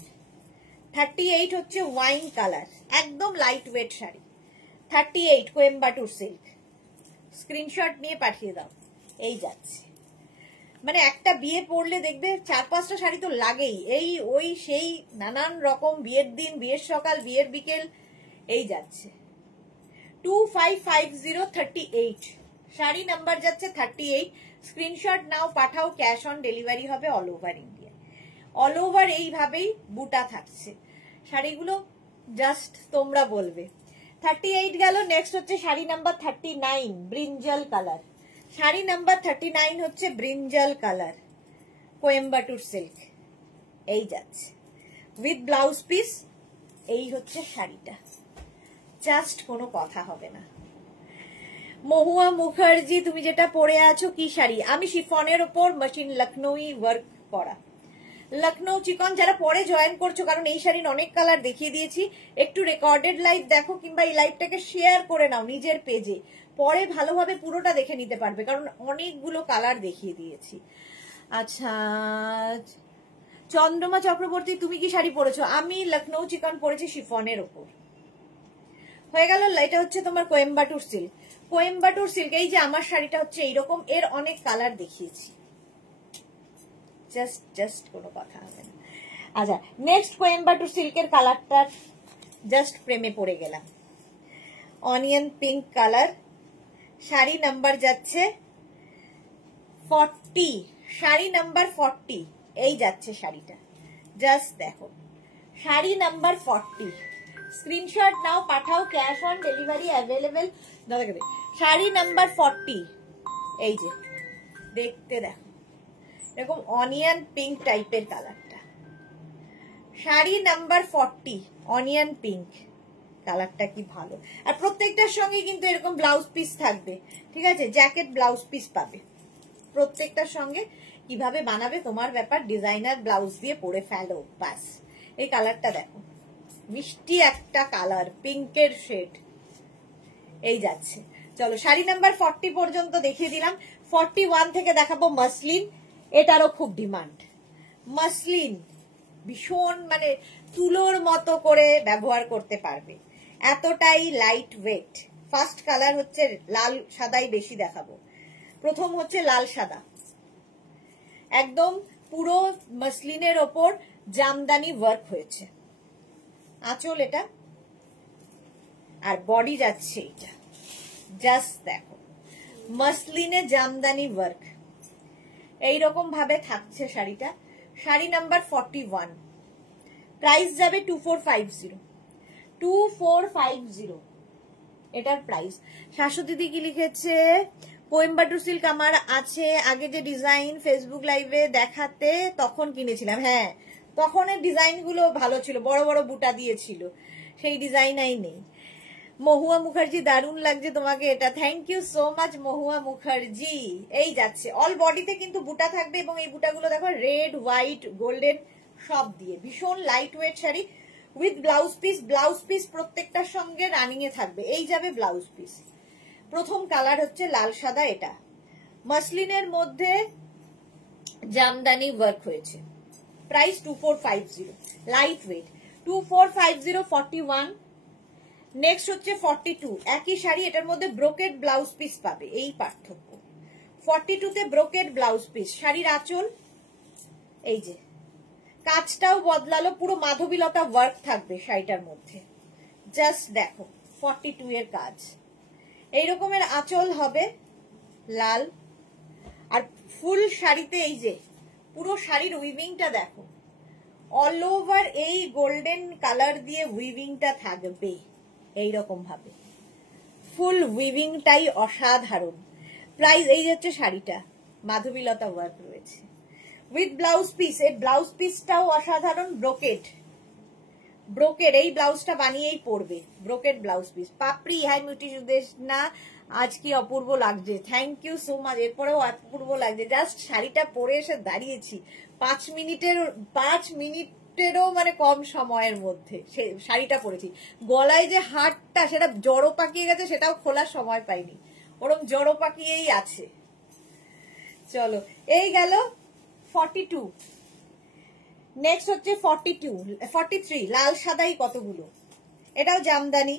38 হচ্ছে ওয়াইন কালার, একদম light weight sari. 38 Coimbatore silk. Screenshot নিয়ে পাঠিয়ে দাও। এই যাচ্ছে, মানে একটা বিয়ে পড়লে দেখবে 4-5টা শাড়ি তো লাগেই, এই ওই সেই নানান রকম, বিয়ের দিন, বিয়ের সকাল, বিয়ের বিকেল। এই যাচ্ছে 2550। 38 শাড়ি নাম্বার যাচ্ছে 38। স্ক্রিনশট নাও, পাঠাও, ক্যাশ অন ডেলিভারি হবে all over India. All over এইভাবেই বুটা থাকছে শাড়িগুলো, জাস্ট তোমরা বলবে। 38 গেল। নেক্সট হচ্ছে sari number 39, brinjal colour. Sari number 39 হচ্ছে ব্রিঞ্জাল কালার, কোয়েম্বাটুর সিল্ক। এই যাচ্ছে উইথ ব্লাউজ পিস। এই হচ্ছে শাড়িটা, জাস্ট কোনো কথা হবে না। মহুয়া মুখার্জি, তুমি যেটা পরে আছো কি শাড়ি? আমি শিফনের ওপর মেশিন লখনৌই ওয়ার্ক করা, লখনৌ চিকন। যারা পরে জয়েন করছো, কারণ এই শাড়ির অনেক কালার দেখিয়ে দিয়েছি, একটু রেকর্ডেড লাইভ দেখো, কিংবা এই লাইভটাকে শেয়ার করে নাও নিজের পেজে, পরে ভালোভাবে পুরোটা দেখে নিতে পারবে, কারণ অনেকগুলো কালার দেখিয়ে দিয়েছি। আচ্ছা, চন্দ্রমা চক্রবর্তী, তুমি কি শাড়ি পরেছো? আমি লখনৌ চিকন পরেছি শিফনের ওপর। হয়ে গেল। এটা হচ্ছে তোমার কোয়েম্বাটুর সিল্ক। কোয়েম্বাটুর সিল্ক, এই যে আমার শাড়িটা হচ্ছে এইরকম, এর অনেক কালার দেখিয়েছি, জাস্ট কোনো কথা হবে না। আচ্ছা, নেক্সট কোয়েম্বাটুর সিল্কের কালারটা জাস্ট প্রেমে পড়ে গেলাম, onion pink colour. Sari number যাচ্ছে 40, শাড়ি নাম্বার 40। এই যাচ্ছে শাড়িটা, জাস্ট দেখো। শাড়ি নাম্বার 40, স্ক্রিনশট নাও, পাঠাও, cash on delivery available. Sari number 40, এই যে দেখতে দেখো, এরকম অনিয়ন পিঙ্ক টাইপের কালারটা। শাড়ি নাম্বার 40, অনিয়ন পিঙ্ক কালারটা কি ভালো। আর প্রত্যেকটার সঙ্গে কিন্তু এরকম ব্লাউজ পিস থাকবে, ঠিক আছে, জ্যাকেট ব্লাউজ পিস পাবে প্রত্যেকটার সঙ্গে। কিভাবে বানাবে তোমার ব্যাপার, ডিজাইনার ব্লাউজ দিয়ে পরে ফেলো বাস। এই কালারটা দেখো, মিষ্টি একটা কালার, পিঙ্কের শেড, এই যাচ্ছে। চলো শাড়ি নাম্বার 40 পর্যন্ত দেখিয়ে দিলাম। 41 থেকে দেখাবো মাসলিন, এটারও খুব ডিমান্ড। মাসলিন ভীষণ মানে তুলোর মতো করে ব্যবহার করতে পারবে, এতটাই লাইট ওয়েট। ফার্স্ট কালার হচ্ছে লাল সাদাই বেশি দেখাবো। প্রথম হচ্ছে লাল সাদা, একদম পুরো মাসলিনের ওপর জামদানি ওয়ার্ক হয়েছে। আঁচল এটা, আর বডি যাচ্ছে এটা, জাস্ট দেখো, মাসলিনে জামদানি ওয়ার্ক এইরকম ভাবে থাকছে শাড়িটা। শাড়ি নাম্বার 41, প্রাইস যাবে 2450, 2450 এটার প্রাইস। শাশ্বতী কি লিখেছে, কোয়েম্বাটুর সিল্ক আমার আছে, আগে যে ডিজাইন ফেসবুক লাইভে দেখাতে তখন কিনেছিলাম। হ্যাঁ, তখনের ডিজাইন গুলো ভালো ছিল, বড় বড় বুটা দিয়েছিল, সেই ডিজাইনই নেই। মহুয়া মুখার্জি, দারুণ লাগছে তোমাকে এটা, থ্যাংক ইউ সো মাচ মহুয়া মুখার্জি। এই যাচ্ছে, অল বডিতে কিন্তু বুটা থাকবে, এবং এই বুটাগুলো দেখো রেড, হোয়াইট, গোল্ডেন সব দিয়ে, ভীষণ light weight sari with blouse piece. Blouse piece প্রত্যেকটার সঙ্গে রানিং এ থাকবে, এই যাবে ব্লাউজ পিস। প্রথম কালার হচ্ছে লাল সাদা, এটা মাসলিনের মধ্যে জামদানি ওয়ার্ক হয়েছে। Price 2450, light weight 2450, 41। নেক্সট হচ্ছে 42, একই শাড়ি, এটার মধ্যে ব্রোকেড ব্লাউজ পিস পাবে, এই পার্থক্য। 42 তে ব্রোকেড ব্লাউজ পিস। শাড়ির আঁচল এই যে, কাজটাও বদলালো, পুরো মাধবীলতা ওয়ার্ক থাকবে শাড়িটার মধ্যে, জাস্ট দেখো 42 এর কাজ। এই রকমের আঁচল হবে লাল, আর ফুল শাড়িতে এই যে পুরো শাড়ির উইভিংটা দেখো, অল ওভার এই গোল্ডেন কালার দিয়ে উইভিংটা থাকবে এইরকম ভাবে, ফুল উইভিংটাই অসাধারণ। প্রাইস এই হচ্ছে শাড়িটা, মাধবীলতা ওয়ার্ক রয়েছে উইথ ব্লাউজ পিস। এই ব্লাউজ পিসটাও অসাধারণ, ব্রোকেড, ব্রোকেড এই ব্লাউজটা বানিয়েই পরবে, ব্রোকেড ব্লাউজ পিস। পাপড়ি, হাই মিউটি সুদেশ না, আজ কি অপূর্ব লাগছে, থ্যাংক ইউ সো মাচ, এরপরেও অপূর্ব লাগছে। জাস্ট শাড়িটা পরে এসে দাঁড়িয়েছি 5 মিনিটেরও মানে কম সময়ের মধ্যে শাড়িটা পরেছি। গলায় যে হারটা সেটা জড়ো পাকিয়ে গেছে, সেটাও খোলার সময় পাইনি, ওরকম জড়ো পাকিয়েই আছে। চলো এই গেল 42। নেক্সট হচ্ছে 43, লাল সাদাই কতগুলো, এটাও জামদানি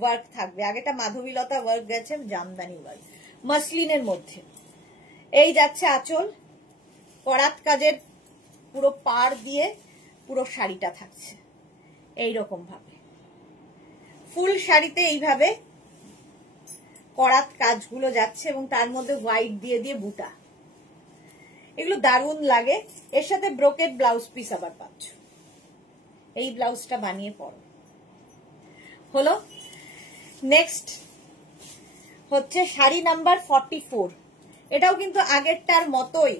ওয়ার্ক থাকবে, আগেটা মাধবীলতা ওয়ার্ক গেছে, জামদানি ওয়ার্ক মাসলিনের মধ্যে। এই যাচ্ছে আঁচল, করাত কাজের পুরো পাড় দিয়ে পুরো শাড়িটা থাকছে এইরকম ভাবে, ফুল শাড়িতে এইভাবে করাত কাজগুলো যাচ্ছে, এবং তার মধ্যে হোয়াইট দিয়ে দিয়ে বুটা, এগুলো দারুণ লাগে। এর সাথে ব্রোকেড ব্লাউজ পিস আবার পাচ্ছ, এই ব্লাউজটা বানিয়ে পরো। হলো, নেক্সট হচ্ছে শাড়ি নাম্বার 44, এটাও কিন্তু আগেরটার মতোই,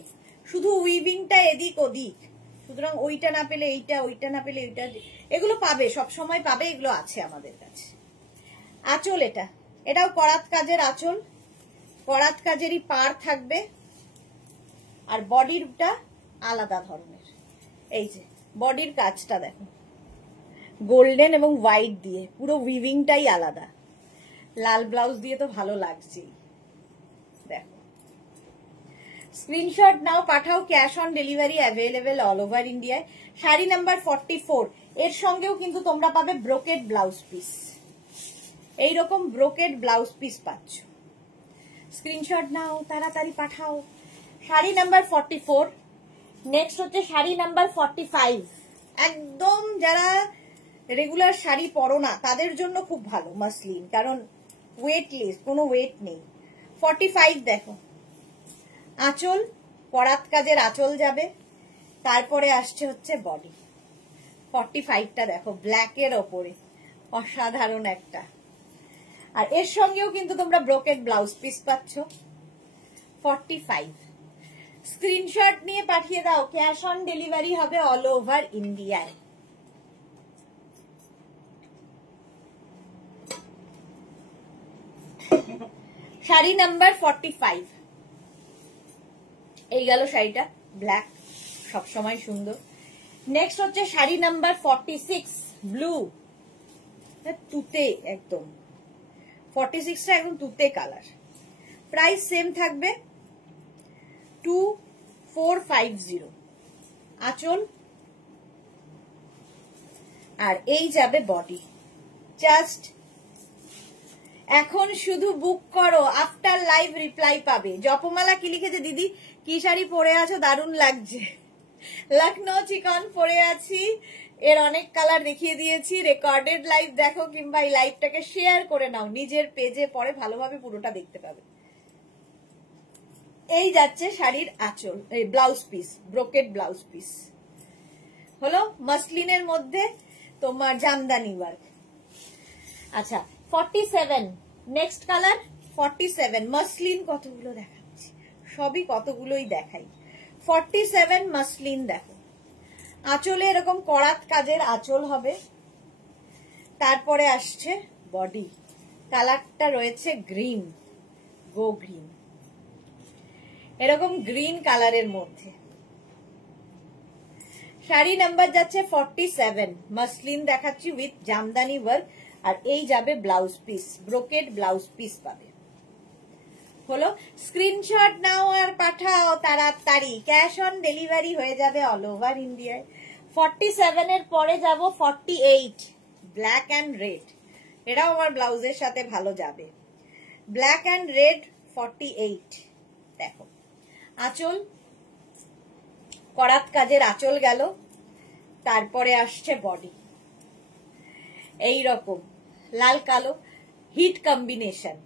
শুধু উইভিংটা এদিক ওদিক, সুতরাং ওইটা না পেলে এইটা, ওইটা না পেলে এইটা, এগুলো পাবে, সব সময় পাবে, এগুলো আছে আমাদের কাছে। আঁচল এটাও করাত কাজের আঁচল, করাত কাজেরই পাড় থাকবে, আর বডিরটা আলাদা ধরনের। এই যে বডির কাজটা দেখো, গোল্ডেন এবং হোয়াইট দিয়ে পুরো উইভিংটাই আলাদা, লাল ব্লাউজ দিয়ে তো ভালো লাগছেই। দেখো, স্ক্রিনশট নাও, পাঠাও, cash on delivery available all over ইন্ডিয়ায়। শাড়ি নাম্বার 44, এর সঙ্গেও কিন্তু তোমরা পাবে ব্রোকেড ব্লাউজ পিস, এইরকম ব্রোকেড ব্লাউজ পিস পাচ্ছ। স্ক্রিনশট নাও, তাড়াতাড়ি পাঠাও। শাড়ি নাম্বার 44। নেক্সট হচ্ছে শাড়ি নাম্বার 45, একদম যারা রেগুলার শাড়ি পরো না তাদের জন্য খুব ভালো মাসলিন, কারণ ওয়েটলেস, কোনো ওয়েট নেই। 45 দেখো, আঁচল করাত কাজের আঁচল যাবে, তারপরে আসছে হচ্ছে বডি। 45টা দেখো ব্ল্যাকের ওপরে, অসাধারণ একটা। আর এর সঙ্গেও কিন্তু তোমরা ব্রোকেড ব্লাউজ পিস পাচ্ছ। 45। স্ক্রিনশট নিয়ে পাঠিয়ে দাও, ক্যাশ অন ডেলিভারি হবে অল ওভার ইন্ডিয়ায়। শাড়ি নাম্বার 45। এই গেল শাড়িটা, ব্ল্যাক, সবসময় সুন্দর। নেক্সট হচ্ছে শাড়ি নাম্বার 46, ব্লু, তুতে একদম। 46টা একদম তুতে কালার। প্রাইস সেম থাকবে 2450। আঁচল আর এই যাবে বডি। জাস্ট এখন শুধু বুক করো, আফটার লাইভ রিপ্লাই পাবে। জপমালা কি লিখেছে দিদি, কি শাড়ি পরে আছো, দারুণ লাগছে। লখনৌ চিকন পরে আছি, এর অনেক কালার দেখিয়ে দিয়েছি। রেকর্ডেড লাইভ দেখো কিংবা এই লাইভটাকে শেয়ার করে নাও নিজের পেজে, পরে ভালোভাবে পুরোটা দেখতে পাবে। এই যাচ্ছে শাড়ির আঁচল, এই blouse piece, brocade blouse piece হলো মাসলিনের মধ্যে তোমার জামদানি ওয়ার্ক। আচ্ছা 47 নেক্সট কালার 47 মাসলিন, কতগুলো দেখাচ্ছি, সবই কতগুলোই দেখাই। 47 মাসলিন দেখো, আঁচলে এরকম করাত কাজের আঁচল হবে। তারপরে আসছে বডি, কালারটা রয়েছে গ্রিন, গো গ্রিন, এরকম গ্রিন কালারের মধ্যে। শাড়ি নাম্বার যাচ্ছে 47, মাসলিন দেখাচ্ছি উইথ জামদানি ওয়ার্ক। আর এই যাবে blouse piece, brocade blouse piece পাবে। হলো স্ক্রিনশট নাও আর পাঠাও তাড়াতাড়ি, ক্যাশ অন ডেলিভারি হয়ে যাবে অল ওভার ইন্ডিয়ায়। 47 এর পরে যাব 48, ব্ল্যাক অ্যান্ড রেড, এটাও আমার ব্লাউজের সাথে ভালো যাবে। ব্ল্যাক অ্যান্ড রেড 48 দেখো, আঁচল করাত কাজের আঁচল গেল। তারপরে আসছে বডি, এই রকম লাল কালো হিট কম্বিনেশন।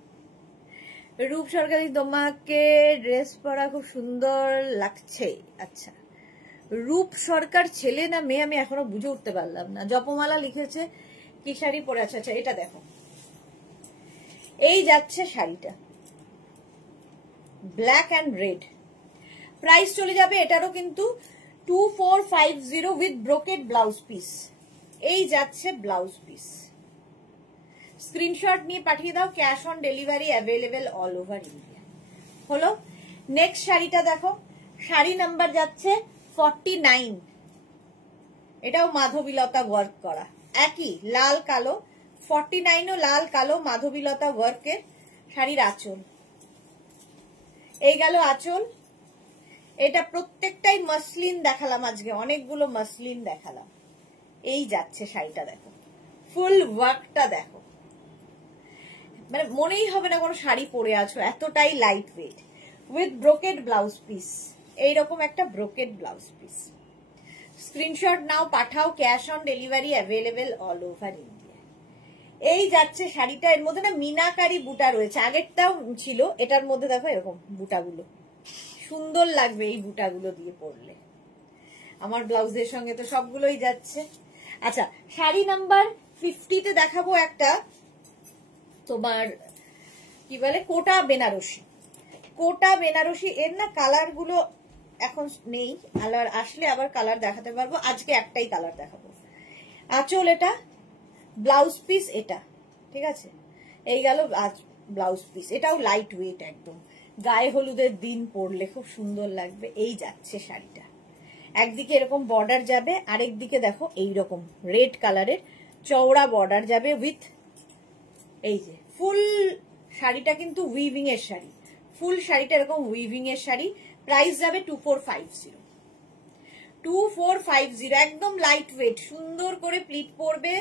রূপ সরকারি, তোমাকে ড্রেস পরা খুব সুন্দর লাগছে। আচ্ছা, রূপ সরকার ছেলে না মেয়ে আমি এখনো বুঝে উঠতে পারলাম না। জপমালা লিখেছে কি শাড়ি পরে আছে। আচ্ছা এটা দেখো, এই যাচ্ছে শাড়িটা, ব্ল্যাক অ্যান্ড রেড। প্রাইস চলে যাবে এটারও কিন্তু 2450 উইথ ব্রোকেড ব্লাউজ পিস। এই যাচ্ছে ব্লাউজ পিস। স্ক্রিনশট নিয়ে পাঠিয়ে দাও, cash on delivery available all over India. হলো নেক্সট শাড়িটা দেখো, শাড়ি নাম্বার যাচ্ছে 49, এটাও মাধবীলতা ওয়ার্ক করা, একই লাল কালো। 49ও লাল কালো মাধবীলতা ওয়ার্কের শাড়ির আঁচল। এই গেল আঁচল। এটা প্রত্যেকটাই মাসলিন দেখালাম আজকে, অনেকগুলো মাসলিন দেখালাম। এই যাচ্ছে শাড়িটা দেখো, ফুল ওয়ার্কটা দেখো, মানে মনেই হবে না কোনো শাড়ি পরে আছো, এতটাই light weight with brocade blouse piece. এইরকম একটা ব্রোকেড ব্লাউজ পিস। স্ক্রিনশট নাও পাঠাও, cash on delivery available all over India. এই যাচ্ছে শাড়িটা, এর মধ্যে না মিনাকারি বুটা রয়েছে, আগেরটাও ছিল, এটার মধ্যে দেখো এরকম বুটাগুলো, সুন্দর লাগবে এই বুটাগুলো দিয়ে পরলে। আমার ব্লাউজের সঙ্গে তো সবগুলোই যাচ্ছে। আচ্ছা শাড়ি নাম্বার 50তে দেখাবো একটা তোমার কি বলে কোটা বেনারসি। কোটা বেনারসি এর না কালার গুলো এখন নেই, কালার আসলে আবার কালার দেখাতে পারবো, আজকে একটাই কালার দেখাবো। আঁচল এটা, ব্লাউজ পিস এটা, ঠিক আছে। এই গেল ব্লাউজ পিস, এটাও লাইট ওয়েট একদম, গায়ে হলুদের দিন পরলে খুব সুন্দর লাগবে। এই যাচ্ছে শাড়িটা, একদিকে এরকম বর্ডার যাবে, আরেক দিকে দেখো এইরকম রেড কালারের চওড়া বর্ডার যাবে উইথ এই যে ফুল শাড়িটা কিন্তু উইভিং এর শাড়ি, ফুল শাড়িটা এরকম উইভিং এর শাড়ি। প্রাইস যাবে 2450। 2450 একদম লাইট ওয়েট, সুন্দর করে প্লিট পরবে,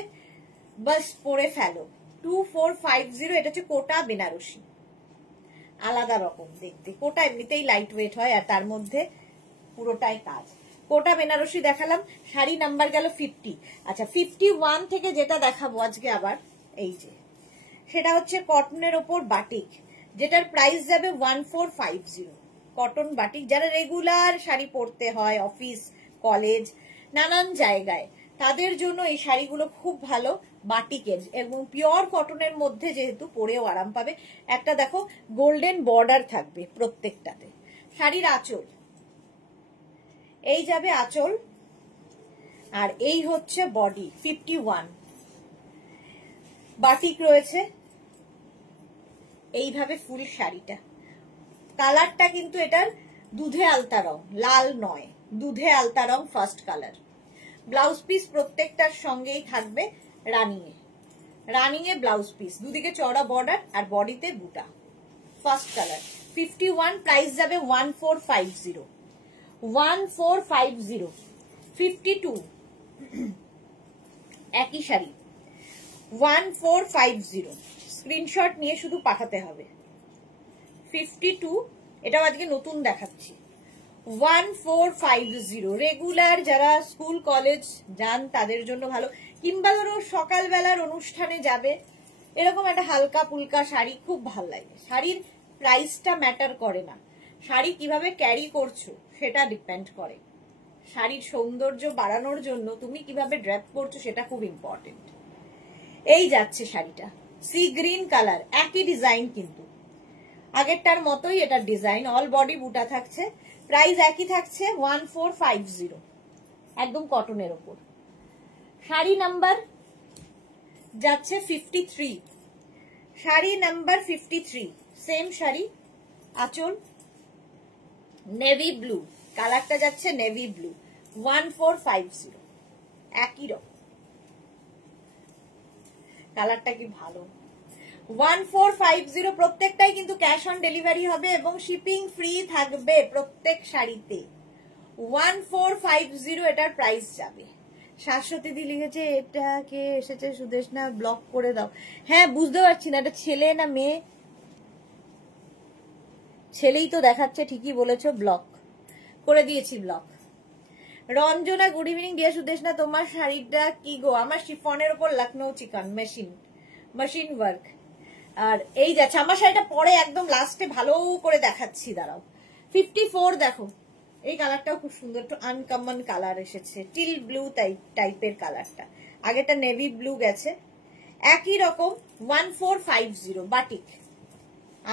বাস পরে ফেলো। 2450, এটা হচ্ছে কোটা বেনারসি, আলাদা রকম দেখতে। কোটা এমনিতেই লাইট ওয়েট হয়, আর তার মধ্যে পুরোটাই কাজ। কোটা বেনারসি দেখালাম, শাড়ি নাম্বার গেল 50। আচ্ছা 51 থেকে যেটা দেখাবো আজকে আবার, এই যে সেটা হচ্ছে কটনের ওপর বাটিক, যেটার প্রাইস যাবে 1450। কটন বাটিক, যারা রেগুলার শাড়ি পরতে হয়, অফিস কলেজ, নানান জায়গায়, তাদের জন্য এই শাড়িগুলো খুব ভালো। বাটিকের এবং পিওর কটনের মধ্যে যেহেতু পরেও আরাম পাবে। একটা দেখো গোল্ডেন বর্ডার থাকবে প্রত্যেকটাতে। শাড়ির আঁচল, এই যাবে আঁচল, আর এই হচ্ছে বডি। 51 বাটিক রয়েছে, এইভাবে ফুল শাড়িটা। কালারটা কিন্তু এটার দুধে আলতা রং, লাল নয়, দুধে আলতা রং ফার্স্ট কালার। ব্লাউজ পিস প্রত্যেকটার সঙ্গেই থাকবে রানিং এ ব্লাউজ পিস, দুদিকে চওড়া বর্ডার আর বডিতে বুটা। ফার্স্ট কালার 51, প্রাইস যাবে 1450। 1450। 52 একই শাড়ি 1450, স্ক্রিনশট নিয়ে শুধু পাঠাতে হবে। 52, এটাও আজকে নতুন দেখাচ্ছি। 1450, রেগুলার যারা স্কুল কলেজ যান তাদের জন্য ভালো, কিংবা ধরো সকালবেলার অনুষ্ঠানে যাবে, এরকম একটা হালকা পুলকা শাড়ি খুব ভালো লাগে। শাড়ির প্রাইসটা ম্যাটার করে না, শাড়ি কিভাবে ক্যারি করছো সেটা ডিপেন্ড করে। শাড়ির সৌন্দর্য বাড়ানোর জন্য তুমি কিভাবে ড্রেপ করছো সেটা খুব ইম্পর্টেন্ট। এই যাচ্ছে শাড়িটা, সি গ্রিন কালার, একই ডিজাইন কিন্তু আগেরটার মতোই এটার ডিজাইন, অল বডি বুটা থাকছে। প্রাইস একই থাকছে 1450, একদম কটনের ওপর। শাড়ি নাম্বার যাচ্ছে 53, শাড়ি নাম্বার 53, সেম শাড়ি, আঁচল নেভি ব্লু, কালারটা যাচ্ছে নেভি ব্লু। 1450, একই রকম কালারটা, কি ভালো। 1450, প্রত্যেকটাই কিন্তু ক্যাশ অন ডেলিভারি হবে এবং শিপিং ফ্রি থাকবে প্রত্যেক শাড়িতে। 1450 এটার প্রাইস যাবে। শাশ্বতী দি লিখেছে এটা কে এসেছে সুদেশনা, ব্লক করে দাও। হ্যাঁ বুঝতে পারছি না এটা ছেলে না মেয়ে, ছেলেই তো দেখাচ্ছে, ঠিকই বলেছো, ব্লক করে দিয়েছি, block. Ranjana good evening deer Sudeshna, তোমার শাড়িটা কি গো? আমার শিফনের উপর লখনৌ চিকন মেশিন ওয়ার্ক। আর এই যাচ্ছে আমার শাড়িটা, পরে একদম লাস্টে ভালো করে দেখাচ্ছি, দাঁড়াও। 54 দেখো, এই কালারটাও খুব সুন্দর, একটু আনকমন কালার এসেছে, টিল ব্লু টাইপের কালারটা, আগেটা নেভি ব্লু গেছে, একই রকম। 1450, বাটিক,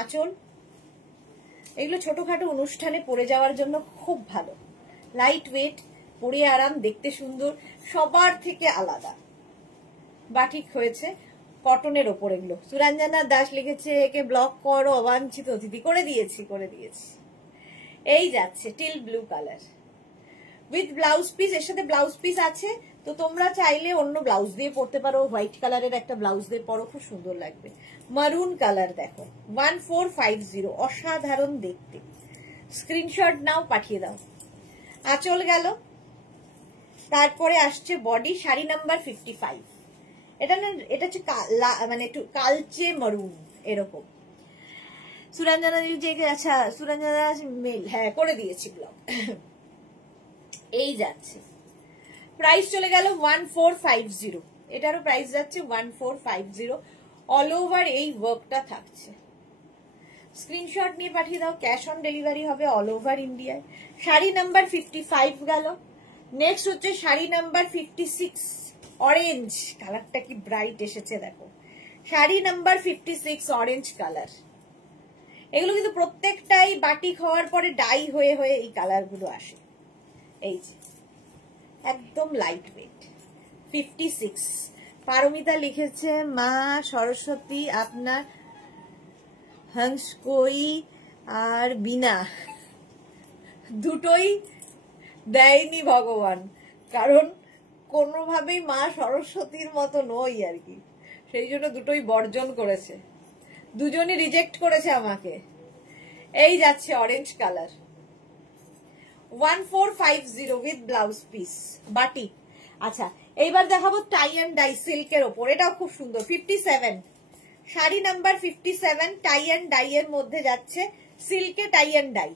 আঁচল। এগুলো ছোটখাটো অনুষ্ঠানে পরে যাওয়ার জন্য খুব ভালো, লাইট ওয়েট, পরে আরাম, দেখতে সুন্দর, সবার থেকে আলাদা। বাটিক হয়েছে কটনের ওপর এগুলো। সুরঞ্জনা দাস লিখেছে একে ব্লক করো, অবাঞ্ছিত অতিথি, করে দিয়েছি। এই যাচ্ছে teal blue colour with blouse piece, এর সাথে ব্লাউজ পিস আছে, তো তোমরা চাইলে অন্য ব্লাউজ দিয়ে পরতে পারো, হোয়াইট কালারের একটা ব্লাউজ দিয়ে পরো, খুব সুন্দর লাগবে। মারুন কালার দেখো, 1450, অসাধারণ দেখতে। স্ক্রিনশট নাও, পাঠিয়ে দাও। আঁচল গেল, তারপরে আসছে বডি। শাড়ি নাম্বার 55, এটা হচ্ছে মানে একটু কালচে মারুন এরকম। সুরঞ্জনা যে, আচ্ছা সুরঞ্জনা মেল, হ্যাঁ করে দিয়েছি ব্লগ। এই যাচ্ছে, প্রাইস চলে গেল 1450, এটারও প্রাইস যাচ্ছে 1450, অল ওভার এই ওয়ার্কটা থাকছে। স্ক্রিনশট নিয়ে পাঠিয়ে দাও, ক্যাশ অন ডেলিভারি হবে অল ওভার ইন্ডিয়ায়। শাড়ি নাম্বার 55 গেল। নেক্সট হচ্ছে শাড়ি নাম্বার 56, অরেঞ্জ কালারটা কি ব্রাইট এসেছে দেখো। Sari number 56, orange colour. এগুলো কিন্তু প্রত্যেকটাই বাটিক হওয়ার পরে ডাই হয়ে এই কালার গুলো আসে। এই যে একদম লাইট ওয়েট। 56, পারমিতা লিখেছে মা সরস্বতী আপনার হংস কই আর বিনা দুটোই দেয়নি ভগবান, কারণ কোনোভাবেই মা সরস্বতীর মতো নই আর কি, সেই জন্য দুটোই বর্জন করেছে, দুজনই রিজেক্ট করেছে আমাকে। এই যাচ্ছে orange colour, 1450 with blouse piece, বাটি। আচ্ছা এইবার দেখাবো টাই অ্যান্ড ডাই সিল্কের ওপর, এটাও খুব সুন্দর। 57, sari number 57, tie and dye এর মধ্যে যাচ্ছে, সিল্কে টাই অ্যান্ড ডাই,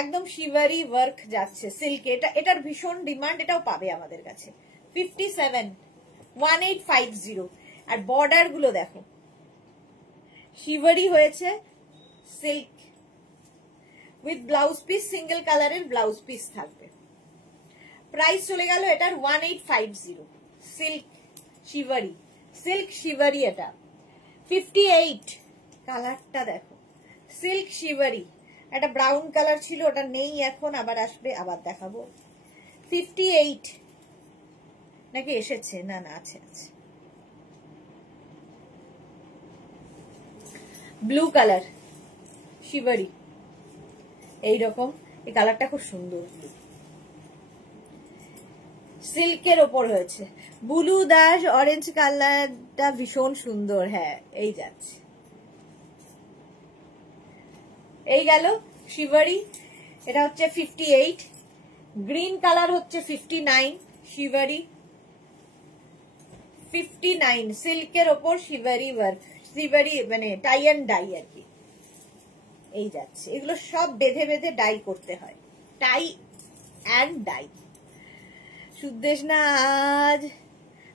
একদম শিভারি ওয়ার্ক যাচ্ছে সিল্কে, এটার ভীষণ ডিমান্ড, এটাও পাবে আমাদের কাছে। 57, 1850, আর বর্ডার গুলো দেখো, শিভারি হয়েছে, silk with blouse piece, single কালারের ব্লাউজ পিস থাকবে। প্রাইস চলে গেল এটার 1850। সিল্ক শিভারি এটা 58। কালারটা দেখো, সিল্ক শিভারি, একটা ব্রাউন কালার ছিল, ওটা নেই এখন, আবার আসবে, আবার দেখাবো। 58 নাকি এসেছে? না না, আছে আছে। ব্লু কালার শিভারি, এইরকম, এই কালারটা খুব সুন্দর, সিল্কের ওপর হয়েছে। ব্লু দাস অরেঞ্জ কালারটা ভীষণ সুন্দর। হ্যাঁ, এই যাচ্ছে, এই গেল শিভারি, এটা হচ্ছে 58। গ্রিন কালার হচ্ছে 59, শিভারি 59, সিল্কের ওপর শিভারি ওয়ার্ক, শিভারি মানে টাই অ্যান্ড ডাই আর কি। এই যাচ্ছে, এগুলো সব বেঁধে বেঁধে ডাই করতে হয়, টাই অ্যান্ড ডাই। সুদেশ না আজ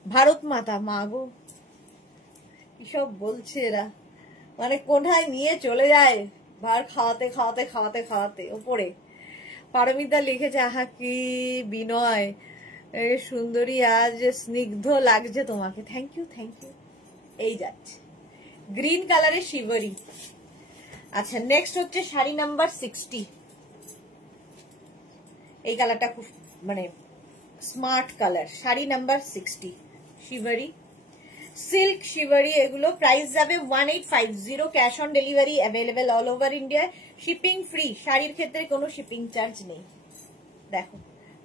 ভারত মাতা, মা গো কিসব বলছে এরা, মানে কোথায় নিয়ে চলে যায় ভার খাওয়াতে খাওয়াতে খাওয়াতে খাওয়াতে। ওপরে পারমিতা লিখেছে, আহা কি বিনয় সুন্দরী, আজ স্নিগ্ধ লাগছে তোমাকে। Thank you thank you. এই যাচ্ছে গ্রিন কালারের শিভারি। আচ্ছা, নেক্সট হচ্ছে শাড়ি নাম্বার 60। এই কালারটা খুব মানে স্মার্ট কালার, শাড়ি নাম্বার 60 শিভারি, সিল্ক শিভারি। এগুলো প্রাইস যাবে 1850, cash on delivery available all over India, shipping free. শাড়ির ক্ষেত্রে কোনো শিপিং চার্জ নেই। দেখো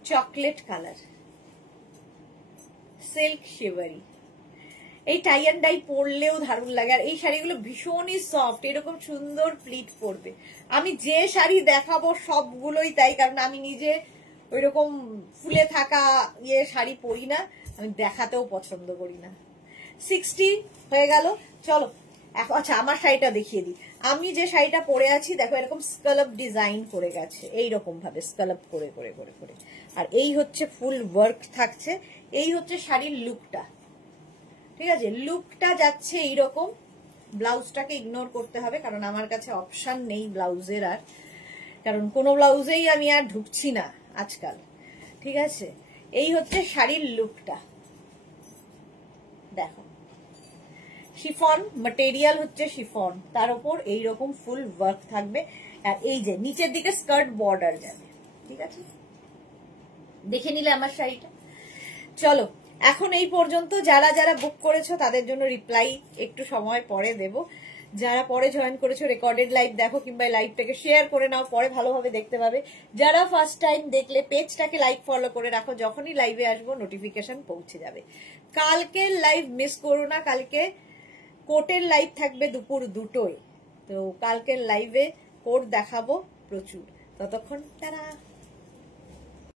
চকলেট কালার, সিল্ক শিভারি, এই টাই অ্যান্ড ডাই পরলেও দারুণ লাগে। আর এই শাড়িগুলো ভীষণই সফট, এরকম সুন্দর প্লিট পরবে। আমি যে শাড়ি দেখাবো সবগুলোই তাই, কারণ আমি নিজে ওইরকম ফুলে থাকা শাড়ি পরি না, আমি দেখাতেও পছন্দ করি না। 60 হয়ে গেল। চলো আচ্ছা, আমার শাড়িটা দেখিয়ে দিই। আমি যে শাড়িটা পরে আছি দেখো, এরকম স্কালপ ডিজাইন করে গেছে, এইরকম ভাবে স্কালপ করে করে করে করে, আর এই হচ্ছে ফুল ওয়ার্ক থাকছে। এই হচ্ছে শাড়ির লুকটা, ঠিক আছে? লুকটা যাচ্ছে এইরকম। ব্লাউজটাকে ইগনোর করতে হবে, কারণ আমার কাছে অপশন নেই ব্লাউজের আর, কারণ কোনো ব্লাউজেই আমি আর ঢুকছি না আজকাল, ঠিক আছে? এই হচ্ছে শাড়ির লুকটা, দেখো শিফন ম্যাটেরিয়াল হচ্ছে শিফন, তার উপর এইরকম ফুল ওয়ার্ক থাকবে। আর এই যে নিচের দিকে স্কার্ট বর্ডার যাবে, ঠিক আছে? দেখে নিলে আমার শাড়িটা। চলো এখন এই পর্যন্ত। যারা যারা বুক করেছো তাদের জন্য রিপ্লাই একটু সময় পরে দেব। যারা পরে জয়েন করেছো রেকর্ডেড লাইভ দেখো, কিংবা লাইভটাকে শেয়ার করে নাও, পরে ভালোভাবে দেখতে পাবে। যারা ফার্স্ট টাইম দেখলে পেজটাকে লাইক ফলো করে রাখো, যখনই লাইভে আসবো নোটিফিকেশন পৌঁছে যাবে। কালকের লাইভ মিস করো না, কালকে কোটের লাইভ থাকবে দুপুর 2টোয়। তো কালকের লাইভে কোট দেখাবো প্রচুর। ততক্ষণ তারা